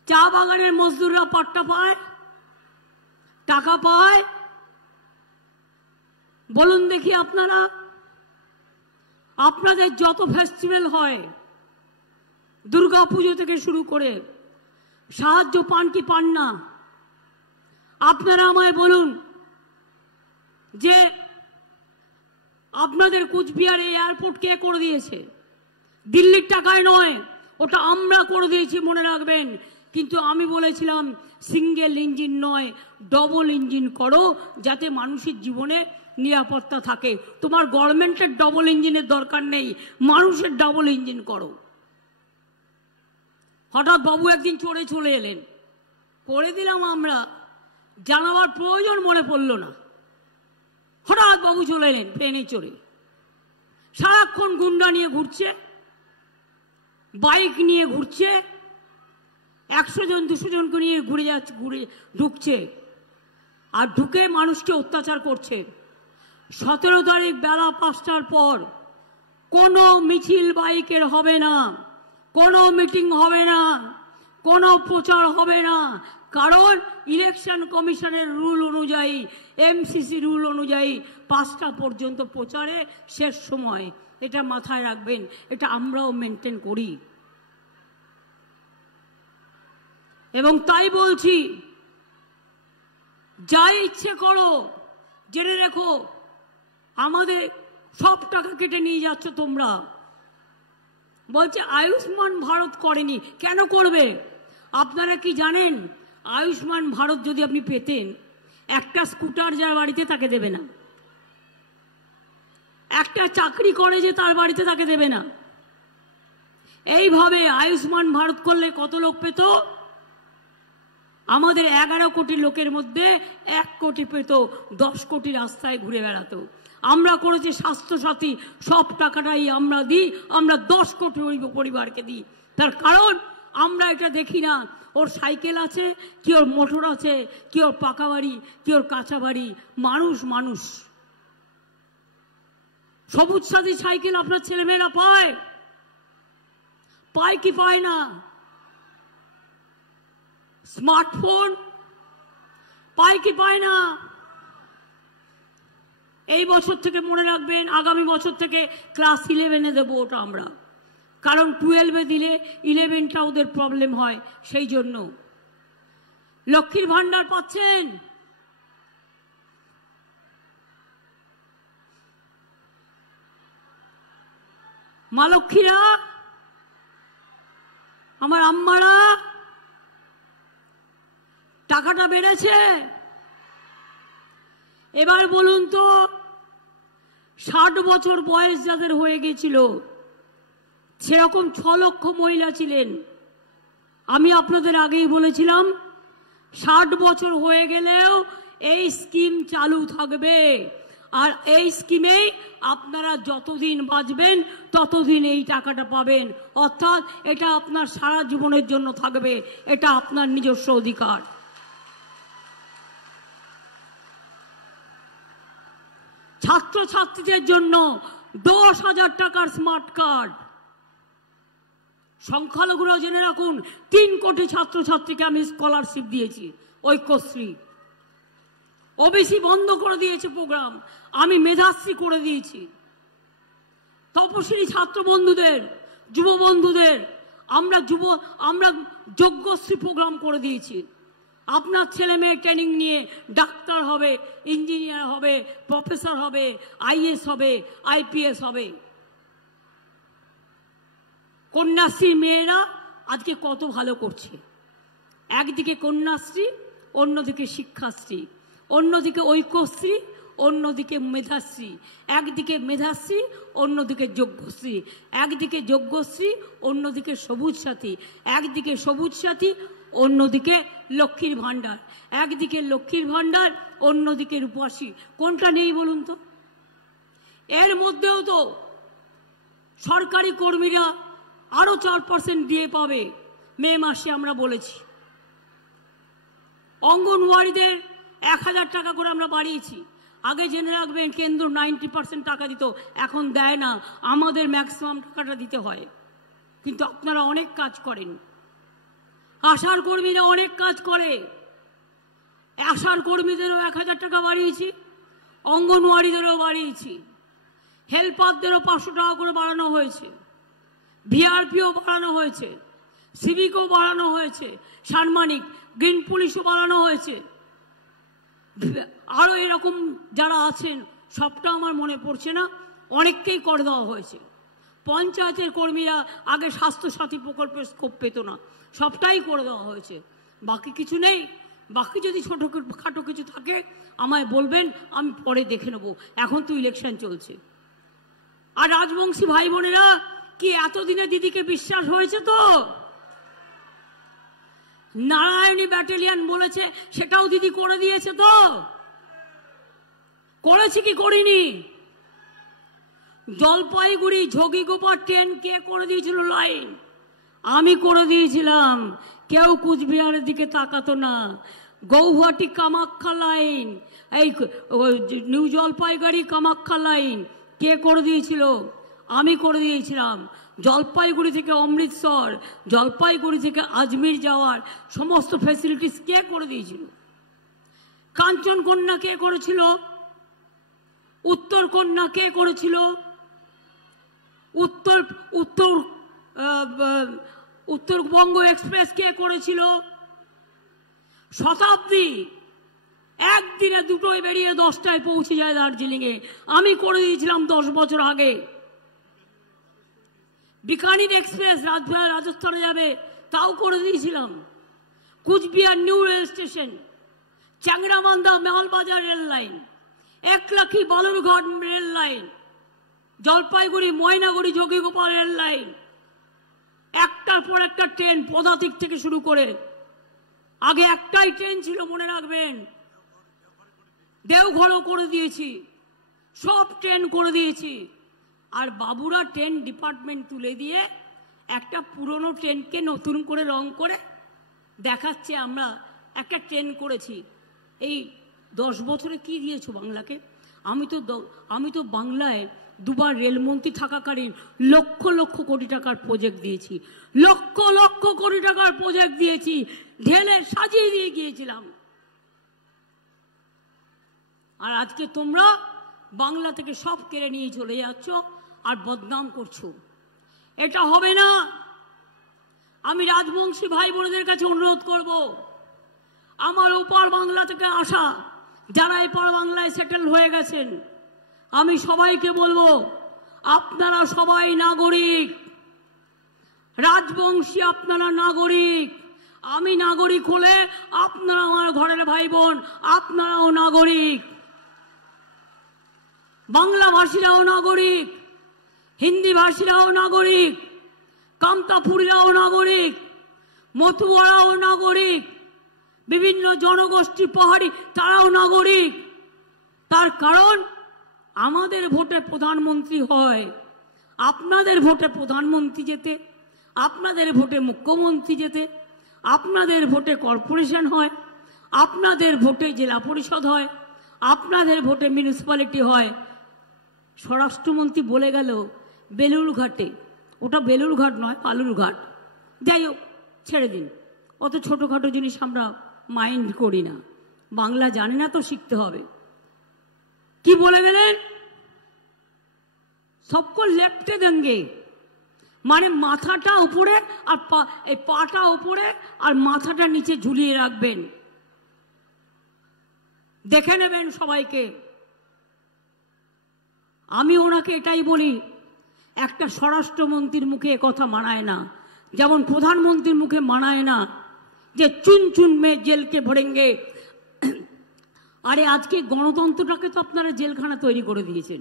চা বাগানের মজদুররা পাট্টা পায়, টাকা পায়। বলুন দেখি আপনারা, আপনাদের যত ফেস্টিভ্যাল হয় দুর্গা পুজো থেকে শুরু করে সাহায্য পান কি পান না? আপনারা আমায় বলুন যে আপনাদের কুচবিহারে এয়ারপোর্ট কে করে দিয়েছে? দিল্লির টাকায় নয়, ওটা আমরা করে দিয়েছি, মনে রাখবেন। কিন্তু আমি বলেছিলাম সিঙ্গেল ইঞ্জিন নয়, ডবল ইঞ্জিন করো, যাতে মানুষের জীবনে নিরাপত্তা থাকে। তোমার গভর্নমেন্টের ডবল ইঞ্জিনের দরকার নেই, মানুষের ডবল ইঞ্জিন করো। হঠাৎ বাবু একদিন চলে এলেন, করে দিলাম আমরা, জানাবার প্রয়োজন মনে পড়ল না। হঠাৎ বাবু চলে এলেন প্লেনে চড়ে, সারাক্ষণ গুন্ডা নিয়ে ঘুরছে, বাইক নিয়ে ঘুরছে, 100 জন 200 জনকে নিয়ে ঘুরে ঢুকছে, আর ঢুকে মানুষকে অত্যাচার করছে। 17 তারিখ বেলা 5টার পর কোনো মিছিল বাইকের হবে না, কোনো মিটিং হবে না, কোনো প্রচার হবে না। কারণ ইলেকশন কমিশনের রুল অনুযায়ী, এমসিসি রুল অনুযায়ী 5টা পর্যন্ত প্রচারে শেষ সময়। এটা মাথায় রাখবেন, এটা আমরাও মেনটেন করি। এবং তাই বলছি, যা ইচ্ছে করো, জেনে রেখো আমাদের সব টাকা কেটে নিয়ে যাচ্ছ তোমরা। বলছে আয়ুষ্মান ভারত করেনি, কেন করবে? আপনারা কি জানেন আয়ুষ্মান ভারত যদি আপনি পেতেন, একটা স্কুটার যার বাড়িতে তাকে দেবে না, একটা চাকরি করে যে তার বাড়িতে তাকে দেবে না। এইভাবে আয়ুষ্মান ভারত করলে কত লোক পেত? আমাদের 11 কোটি লোকের মধ্যে 1 কোটি পেত, 10 কোটি রাস্তায় ঘুরে বেড়াতো। আমরা করেছি স্বাস্থ্য সাথী, সব টাকাটাই আমরা দিই, আমরা 10 কোটি পরিবারকে দিই। তার কারণ আমরা এটা দেখি না ওর সাইকেল আছে কি, ওর মোটর আছে কি, ওর পাকা বাড়ি কি, ওর কাঁচা বাড়ি। মানুষ মানুষ। সবুজ সাথী সাইকেল আপনার ছেলেমেয়েরা পায়? পায় কি পায় না? স্মার্টফোন পায় কি পায় না? এই বছর থেকে মনে রাখবেন, আগামী বছর থেকে ক্লাস 11-এ দেবো ওটা আমরা। কারণ 12-এ দিলে 11টা ওদের প্রবলেম হয়, সেই জন্য। লক্ষ্মীর ভান্ডার পাচ্ছেন? মা লক্ষ্মীরা, আমার আম্মারা, টাকাটা বেড়েছে? এবার বলুন তো, 60 বছর বয়স যাদের হয়ে গেছিল, সেরকম 6 লক্ষ মহিলা ছিলেন। আমি আপনাদের আগেই বলেছিলাম 60 বছর হয়ে গেলেও এই স্কিম চালু থাকবে। আর এই স্কিমে আপনারা যতদিন বাঁচবেন ততদিন এই টাকাটা পাবেন। অর্থাৎ এটা আপনার সারা জীবনের জন্য থাকবে, এটা আপনার নিজস্ব অধিকার। ছাত্রছাত্রীদের জন্য 10,000 টাকার স্মার্ট কার্ড। সংখ্যালঘুরা জেনে রাখুন, 3 কোটি ছাত্রছাত্রীকে আমি স্কলারশিপ দিয়েছি, ঐক্যশ্রী। ওবিসি বন্ধ করে দিয়েছে প্রোগ্রাম, আমি মেধাশ্রী করে দিয়েছি। তপশিলি ছাত্র বন্ধুদের, যুব বন্ধুদের আমরা যোগ্যশ্রী প্রোগ্রাম করে দিয়েছি। আপনার ছেলে মেয়ে ট্রেনিং নিয়ে ডাক্তার হবে, ইঞ্জিনিয়ার হবে, প্রফেসর হবে, আইএস হবে, আইপিএস হবে। কন্যাশ্রী মেয়েরা আজকে কত ভালো করছে। একদিকে কন্যাশ্রী, অন্যদিকে শিক্ষাশ্রী, অন্যদিকে ঐক্যশ্রী, অন্যদিকে মেধাশ্রী, একদিকে মেধাশ্রী, অন্যদিকে যোগ্যশ্রী, একদিকে যোগ্যশ্রী, অন্যদিকে সবুজ সাথী, একদিকে সবুজ সাথী, অন্যদিকে লক্ষ্মীর ভাণ্ডার, একদিকে লক্ষ্মীর ভাণ্ডার, অন্যদিকে রূপশ্রী। কোনটা নেই বলুন তো? এর মধ্যেও তো সরকারি কর্মীরা আরো 4% দিয়ে পাবে মে মাসে, আমরা বলেছি। অঙ্গনওয়াড়িদের 1000 টাকা করে আমরা বাড়িয়েছি। আগে জেনে রাখবেন, কেন্দ্র 90% টাকা দিত, এখন দেয় না, আমাদের ম্যাক্সিমাম টাকাটা দিতে হয়। কিন্তু আপনারা অনেক কাজ করেন, আশার কর্মীরা অনেক কাজ করে। আশার কর্মীদেরও 1000 টাকা বাড়িয়েছি, অঙ্গনওয়াড়িদেরও বাড়িয়েছি, হেল্পারদেরও 500 টাকা করে বাড়ানো হয়েছে, ভিআরপিও বাড়ানো হয়েছে, সিভিকও বাড়ানো হয়েছে, সাম্মানিক গ্রিন পুলিশও বাড়ানো হয়েছে। আরো এরকম যারা আছেন, সবটা আমার মনে পড়ছে না, অনেককেই করে দেওয়া হয়েছে। পঞ্চায়েতের কর্মীরা আগে স্বাস্থ্যসাথী প্রকল্পের স্কোপ পেত না, সবটাই করে দেওয়া হয়েছে। বাকি কিছু নেই। বাকি যদি ছোটখাটো কিছু থাকে আমায় বলবেন, আমি পরে দেখে নেব। এখন তো ইলেকশন চলছে। আর রাজবংশী ভাই বোনেরা, কি এতদিনে দিদিকে বিশ্বাস হয়েছে তো? নারায়ণী ব্যাটালিয়ন বলেছে, সেটাও দিদি করে দিয়েছে তো? করেছে কি করিনি? জলপাইগুড়ি ঝগিগোপার ট্রেন কে করে দিয়েছিল লাইন? আমি করে দিয়েছিলাম। কেউ কুচবিহারের দিকে তাকাতো না। গৌহাটি কামাখ্যা লাইন, এই নিউ জলপাইগুড়ি কামাখ্যা লাইন কে করে দিয়েছিল? আমি করে দিয়েছিলাম। জলপাইগুড়ি থেকে অমৃতসর, জলপাইগুড়ি থেকে আজমির যাওয়ার সমস্ত ফ্যাসিলিটিস কে করে দিয়েছিল? কাঞ্চনকন্যা কে করেছিল? উত্তরকন্যা কে করেছিল? উত্তরবঙ্গ এক্সপ্রেস কে করেছিল? শতাব্দী একদিনে দুটোই বেরিয়ে 10টায় পৌঁছে যায় দার্জিলিং এ, আমি করে দিয়েছিলাম 10 বছর আগে। বিকানির এক্সপ্রেস রাজস্থানে যাবে, তাও করে দিয়েছিলাম। Cooch Behar new rail station, Changrabandha Malbazar rail line, Eklakhi Balurghat rail line, Jalpaiguri Maynaguri Jogigopal rail line, একটার পর একটা ট্রেন পদাতিক থেকে শুরু করে। আগে একটাই ট্রেন ছিল, মনে রাখবেন। দেওঘরও করে দিয়েছি, সব ট্রেন করে দিয়েছি। আর বাবুরা ট্রেন ডিপার্টমেন্ট তুলে দিয়ে একটা পুরনো ট্রেনকে নতুন করে রং করে দেখাচ্ছে আমরা একটা ট্রেন করেছি। এই 10 বছরে কি দিয়েছো বাংলাকে? আমি তো বাংলায় দুবার রেলমন্ত্রী থাকাকালীন লক্ষ লক্ষ কোটি টাকার প্রজেক্ট দিয়েছি, লক্ষ লক্ষ কোটি টাকার প্রজেক্ট দিয়েছি, ঢেলে সাজিয়ে দিয়ে গিয়েছিলাম। আর আজকে তোমরা বাংলা থেকে সব কেড়ে নিয়ে চলে যাচ্ছ আর বদনাম করছো। এটা হবে না। আমি রাজবংশী ভাই বোনদের কাছে অনুরোধ করব, আমার ওপার বাংলা থেকে আসা যারা এপার বাংলায় সেটেল হয়ে গেছেন, আমি সবাইকে বলবো, আপনারা সবাই নাগরিক। রাজবংশী আপনারা নাগরিক, আমি নাগরিক হলে আপনারা আমার ঘরের ভাই বোন, আপনারাও নাগরিক। বাংলা ভাষীরাও নাগরিক, হিন্দি ভাষীরাও নাগরিক, কামতাপুরীরাও নাগরিক, মতুয়ারাও নাগরিক, বিভিন্ন জনগোষ্ঠী পাহাড়ি তারাও নাগরিক। তার কারণ আমাদের ভোটে প্রধানমন্ত্রী হয়, আপনাদের ভোটে প্রধানমন্ত্রী যেতে, আপনাদের ভোটে মুখ্যমন্ত্রী যেতে, আপনাদের ভোটে কর্পোরেশন হয়, আপনাদের ভোটে জেলা পরিষদ হয়, আপনাদের ভোটে মিউনিসিপ্যালিটি হয়। স্বরাষ্ট্রমন্ত্রী বলে গেল বেলুরঘাটে, ওটা বেলুরঘাট নয়, বালুরঘাট। যাই হোক, ছেড়ে দিন, অত ছোটখাটো জিনিস আমরা মাইন্ড করি না। বাংলা জানি না তো শিখতে হবে। কি বলে গেলেন? সবকো লেপটে দেঙ্গে, মানে মাথাটা উপরে আর এই পাটা উপরে আর মাথাটা নিচে ঝুলিয়ে রাখবেন। দেখে নেবেন সবাইকে। আমি ওনাকে এটাই বলি, একটা স্বরাষ্ট্রমন্ত্রীর মুখে কথা মানায় না, যেমন প্রধানমন্ত্রীর মুখে মানায় না যে চুন চুন মে জেলকে ভরেঙ্গে। আরে আজকে গণতন্ত্রটাকে তো আপনারা জেলখানা তৈরি করে দিয়েছেন,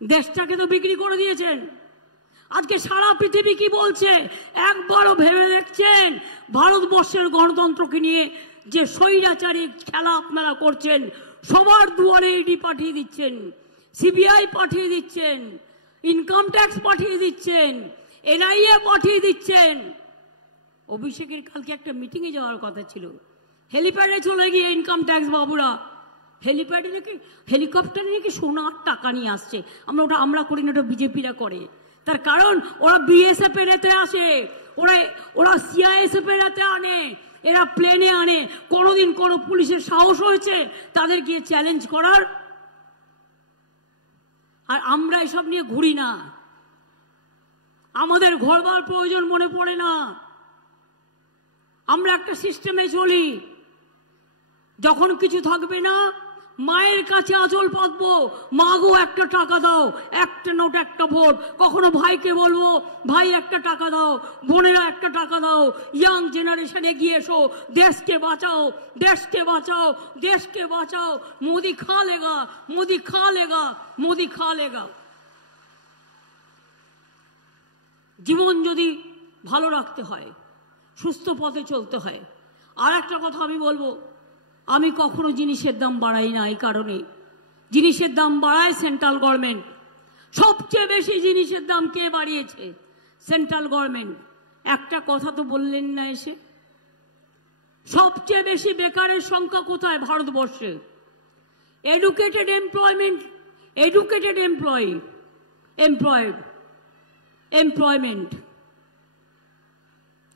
দেশটাকে তো বিক্রি করে দিয়েছেন। আজকে সারা পৃথিবী কি বলছে একবারও ভেবে দেখছেন? ভারতবর্ষের গণতন্ত্রকে নিয়ে যে স্বৈরাচারী খেলা আপনারা করছেন, সবার দুয়ারে ইডি পাঠিয়ে দিচ্ছেন, সিবিআই পাঠিয়ে দিচ্ছেন, ইনকাম ট্যাক্স পাঠিয়ে দিচ্ছেন, এনআইএ পাঠিয়ে দিচ্ছেন। অভিষেকের কালকে একটা মিটিংয়ে যাওয়ার কথা ছিল, হেলিপ্যাডে চলে গিয়ে ইনকাম ট্যাক্স বাবুরা হেলিপ্যাডে নাকি হেলিকপ্টারে নাকি সোনার টাকা নিয়ে আসছে। আমরা করি না, ওটা বিজেপিরা করে। তার কারণ ওরা বিএসএফ এর এতে আসে, ওরা সিআইএসএফ এর এতে আনে, এরা প্লেনে আনে। কোনোদিন কোনো পুলিশের সাহস হয়েছে তাদের গিয়ে চ্যালেঞ্জ করার? আর আমরা এসব নিয়ে ঘুরি না, আমাদের ঘরবার প্রয়োজন মনে পড়ে না। আমরা একটা সিস্টেমে চলি, যখন কিছু থাকবে না মায়ের কাছে আঁচল পাতবো, মা গো একটা টাকা দাও, একটা নোট একটা ভোট। কখনো ভাইকে বলবো ভাই একটা টাকা দাও, বোনেরা একটা টাকা দাও। ইয়াং জেনারেশন এগিয়ে এসো, দেশকে বাঁচাও, দেশকে বাঁচাও, দেশকে বাঁচাও। মোদি খা লেগা, মোদি খা লেগা, মোদি খা লেগা। জীবন যদি ভালো রাখতে হয়, সুস্থ পথে চলতে হয়। আর একটা কথা আমি বলবো, আমি কখনো জিনিসের দাম বাড়াই না। এই কারণে জিনিসের দাম বাড়ায় সেন্ট্রাল গভর্নমেন্ট। সবচেয়ে বেশি জিনিসের দাম কে বাড়িয়েছে? Central government. একটা কথা তো বললেন না এসে। সবচেয়ে বেশি বেকারের সংখ্যা কোথায় ভারতবর্ষে? Educated employment, educated employment.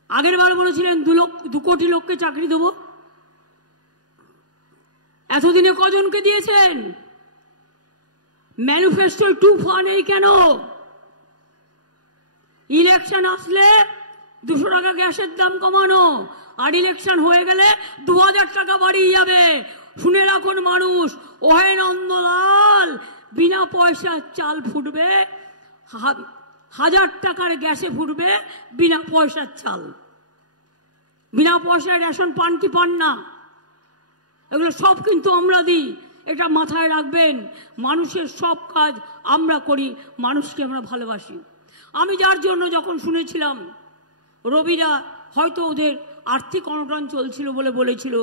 আগের বার বলেছিলেন 2 কোটি লোককে চাকরি দেবো, এতদিনে কজনকে দিয়েছেন? ম্যানিফেস্টোয় টুফা নেই কেন? ইলেকশন আসলে 200 টাকা গ্যাসের দাম কমানো, আর ইলেকশন হয়ে গেলে 2000 টাকা বাড়িয়ে যাবে। শুনে রাখুন মানুষ, ওহে নন্দলাল, বিনা পয়সার চাল ফুটবে, 1000 টাকার গ্যাসে ফুটবে বিনা পয়সার চাল। বিনা পয়সায় রেশন পান কি পান না? এগুলো সব কিন্তু আমরা দিই, এটা মাথায় রাখবেন। মানুষের সব কাজ আমরা করি, মানুষকে আমরা ভালোবাসি। আমি যার জন্য যখন শুনেছিলাম রবিরা হয়তো ওদের আর্থিক অনটন চলছিল বলে বলেছিল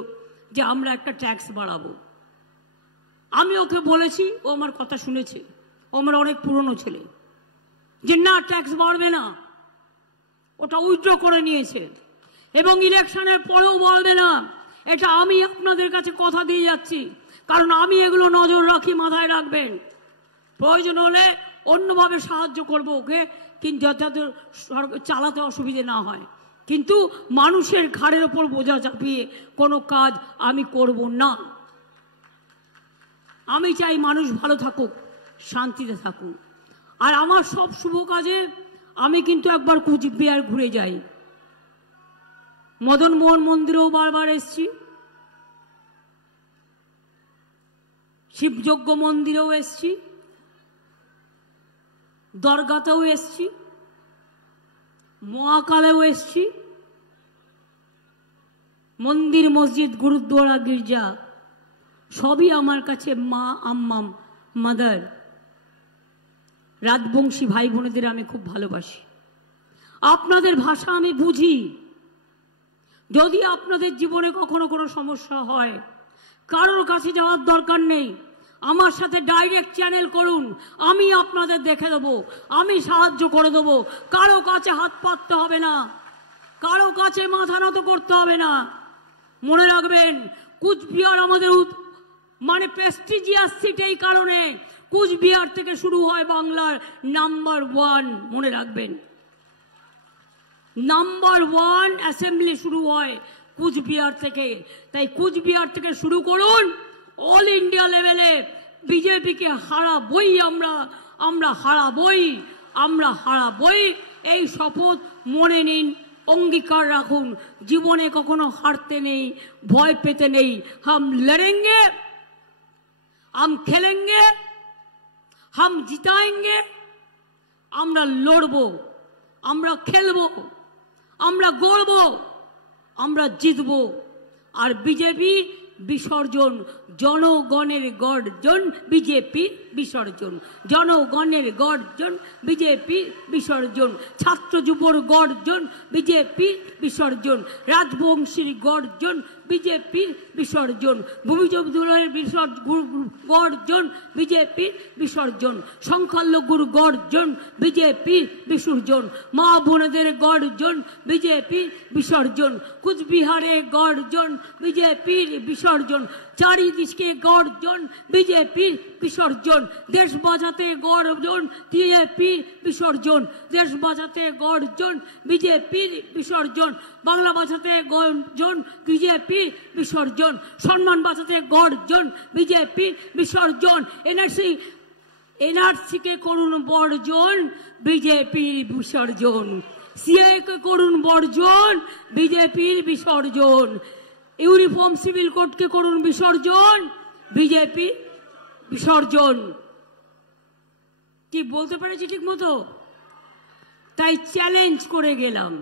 যে আমরা একটা ট্যাক্স বাড়াবো, আমি ওকে বলেছি, ও আমার কথা শুনেছে, ও আমার অনেক পুরনো ছেলে, যে না ট্যাক্স বাড়বে না। ওটা উইথড্র করে নিয়েছে এবং ইলেকশনের পরেও বাড়বে না। এটা আমি আপনাদের কাছে কথা দিয়ে যাচ্ছি, কারণ আমি এগুলো নজর রাখি, মাথায় রাখবেন। প্রয়োজন হলে অন্যভাবে সাহায্য করব ওকে, কিন্তু যাতে চালাতে অসুবিধে না হয়। কিন্তু মানুষের ঘাড়ের ওপর বোঝা চাপিয়ে কোনো কাজ আমি করব না। আমি চাই মানুষ ভালো থাকুক, শান্তিতে থাকুক। আর আমার সব শুভ কাজে আমি কিন্তু একবার কুচবিহার ঘুরে যাই, মদন মোহন মন্দিরেও বারবার এসছি, শিবযজ্ঞ মন্দিরেও এসছি, দরগাতেও এসছি, মহাকালেও এসছি, মন্দির মসজিদ গুরুদ্বারা গির্জা সবই আমার কাছে মা, আম্মা, মাদার। রাজবংশী ভাই বোনেদের আমি খুব ভালোবাসি, আপনাদের ভাষা আমি বুঝি। যদি আপনাদের জীবনে কখনো কোনো সমস্যা হয়, কারোর কাছে যাওয়ার দরকার নেই, আমার সাথে ডাইরেক্ট চ্যানেল করুন, আমি আপনাদের দেখে দেবো, আমি সাহায্য করে দেবো। কারো কাছে হাত পাততে হবে না, কারো কাছে মাথা নত করতে হবে না। মনে রাখবেন, কুচবিহার আমাদের মানে প্রেস্টিজিয়াস সিট, এই কারণে কুচবিহার থেকে শুরু হয় বাংলার নাম্বার 1। মনে রাখবেন, নাম্বার 1 অ্যাসেম্বলি শুরু হয় কুচবিহার থেকে। তাই কুচবিহার থেকে শুরু করুন, অল ইন্ডিয়া লেভেলে বিজেপিকে হারাবই আমরা হারাবই, আমরা হারাবই। এই শপথ মনে নিন, অঙ্গীকার রাখুন। জীবনে কখনো হারতে নেই, ভয় পেতে নেই। হাম লড়েঙ্গে, हम खेलेंगे, हम जिताएंगे, আমরা লড়ব, আমরা খেলব, আমরা গড়ব, আমরা জিতব। আর বিজেপির বিসর্জন, জনগণের গর্জন বিজেপির বিসর্জন, জনগণের গর্জন বিজেপির বিসর্জন, ছাত্র যুবর গর্জন বিজেপির বিসর্জন, রাজবংশীর গর্জন বিজেপির বিসর্জন, ভূমিজবদুলের গর্জন বিজেপির বিসর্জন, সংখ্যালঘুর গর্জন বিজেপির বিসর্জন, মা বোনদের গর্জন বিজেপির বিসর্জন, কুচবিহারের গর্জন বিজেপির বিসর্জন, চারিদিকে গর্জন বিজেপির বিসর্জন, দেশ বাঁচাতে গর্জন বিজেপির বিসর্জন, দেশ বাঁচাতে গর্জন বিজেপির বিসর্জন, বাংলা বাঁচাতে গর্জন বিজেপির বিসর্জন, সম্মান বাঁচাতে গর্জন বিজেপির বিসর্জন, এনআরসিকে করুন বর্জন বিজেপির বিসর্জন, সিএ কে করুন বর্জন বিজেপির বিসর্জন, ইউনিফর্ম সিভিল কোডকে করুন বিসর্জন বিজেপি বিসর্জন। কি বলতে পেরেছি ঠিক মতো? তাই চ্যালেঞ্জ করে গেলাম।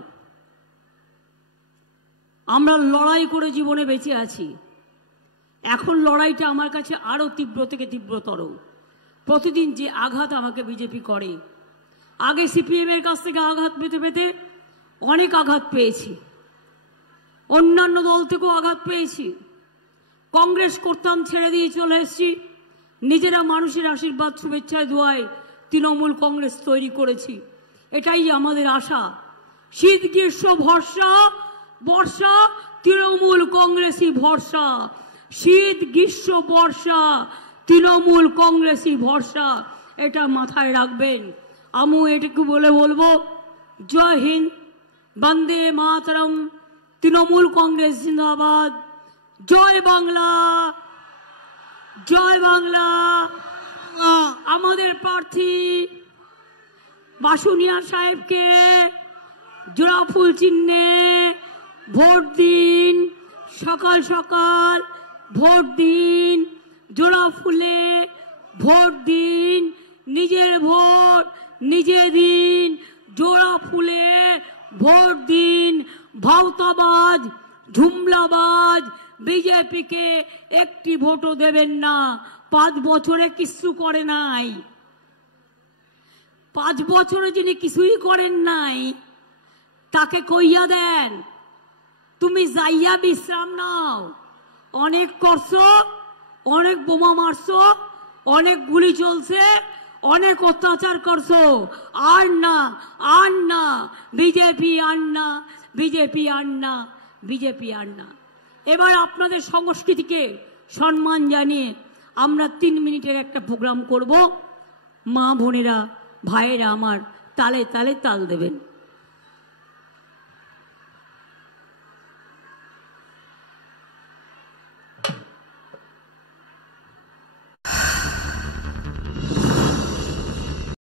আমরা লড়াই করে জীবনে বেঁচে আছি, এখন লড়াইটা আমার কাছে আরো তীব্র থেকে তীব্রতর। প্রতিদিন যে আঘাত আমাকে বিজেপি করে, আগে সিপিএম এর কাছ থেকে আঘাত পেতে পেতে অনেক আঘাত পেয়েছি, অন্যান্য দল থেকেও আঘাত পেয়েছি, কংগ্রেস করতাম ছেড়ে দিয়ে চলে এসেছি, নিজেরা মানুষের আশীর্বাদ শুভেচ্ছায় দোয়ায় তৃণমূল কংগ্রেস তৈরি করেছি। এটাই আমাদের আশা, শীত গ্রীষ্ম ভরসা বর্ষা তৃণমূল কংগ্রেসই ভরসা, শীত গ্রীষ্ম বর্ষা তৃণমূল কংগ্রেসই ভরসা, এটা মাথায় রাখবেন। আমি এটুকু বলে বলবো, জয় হিন্দ, বন্দে মাতরম, তৃণমূল কংগ্রেস জিন্দাবাদ, জয় বাংলা, জয় বাংলা। আমাদের প্রার্থী বাসুনিয়া সাহেবকে জোড়া ফুল চিহ্নে ভোট দিন, সকাল সকাল ভোট দিন, জোড়া ফুলে ভোট দিন, নিজের ভোট নিজে দিন, জোড়া ফুলে ভোট দিন। ভাওতাবাজ ঝুমলাবাজ বিজেপিকে একটি ভোটও দেবেন না, 5 বছরে কিছু করে নাই, 5 বছরে যিনি কিছুই করেন নাই তাকে কইয়া দেন তুমি যাইয়া বিশ্রাম নাও, অনেক করছো, অনেক বোমা মারছো, অনেক গুলি চলছে, অনেক অত্যাচার করছো, আর না, আর না, বিজেপি আর না, বিজেপি আর না, বিজেপি আর না। এবার আপনাদের সংস্কৃতিকে সম্মান জানিয়ে আমরা 3 মিনিটের একটা প্রোগ্রাম করব। মা বোনেরা ভাইয়েরা আমার তালে তালে তাল দেবেন।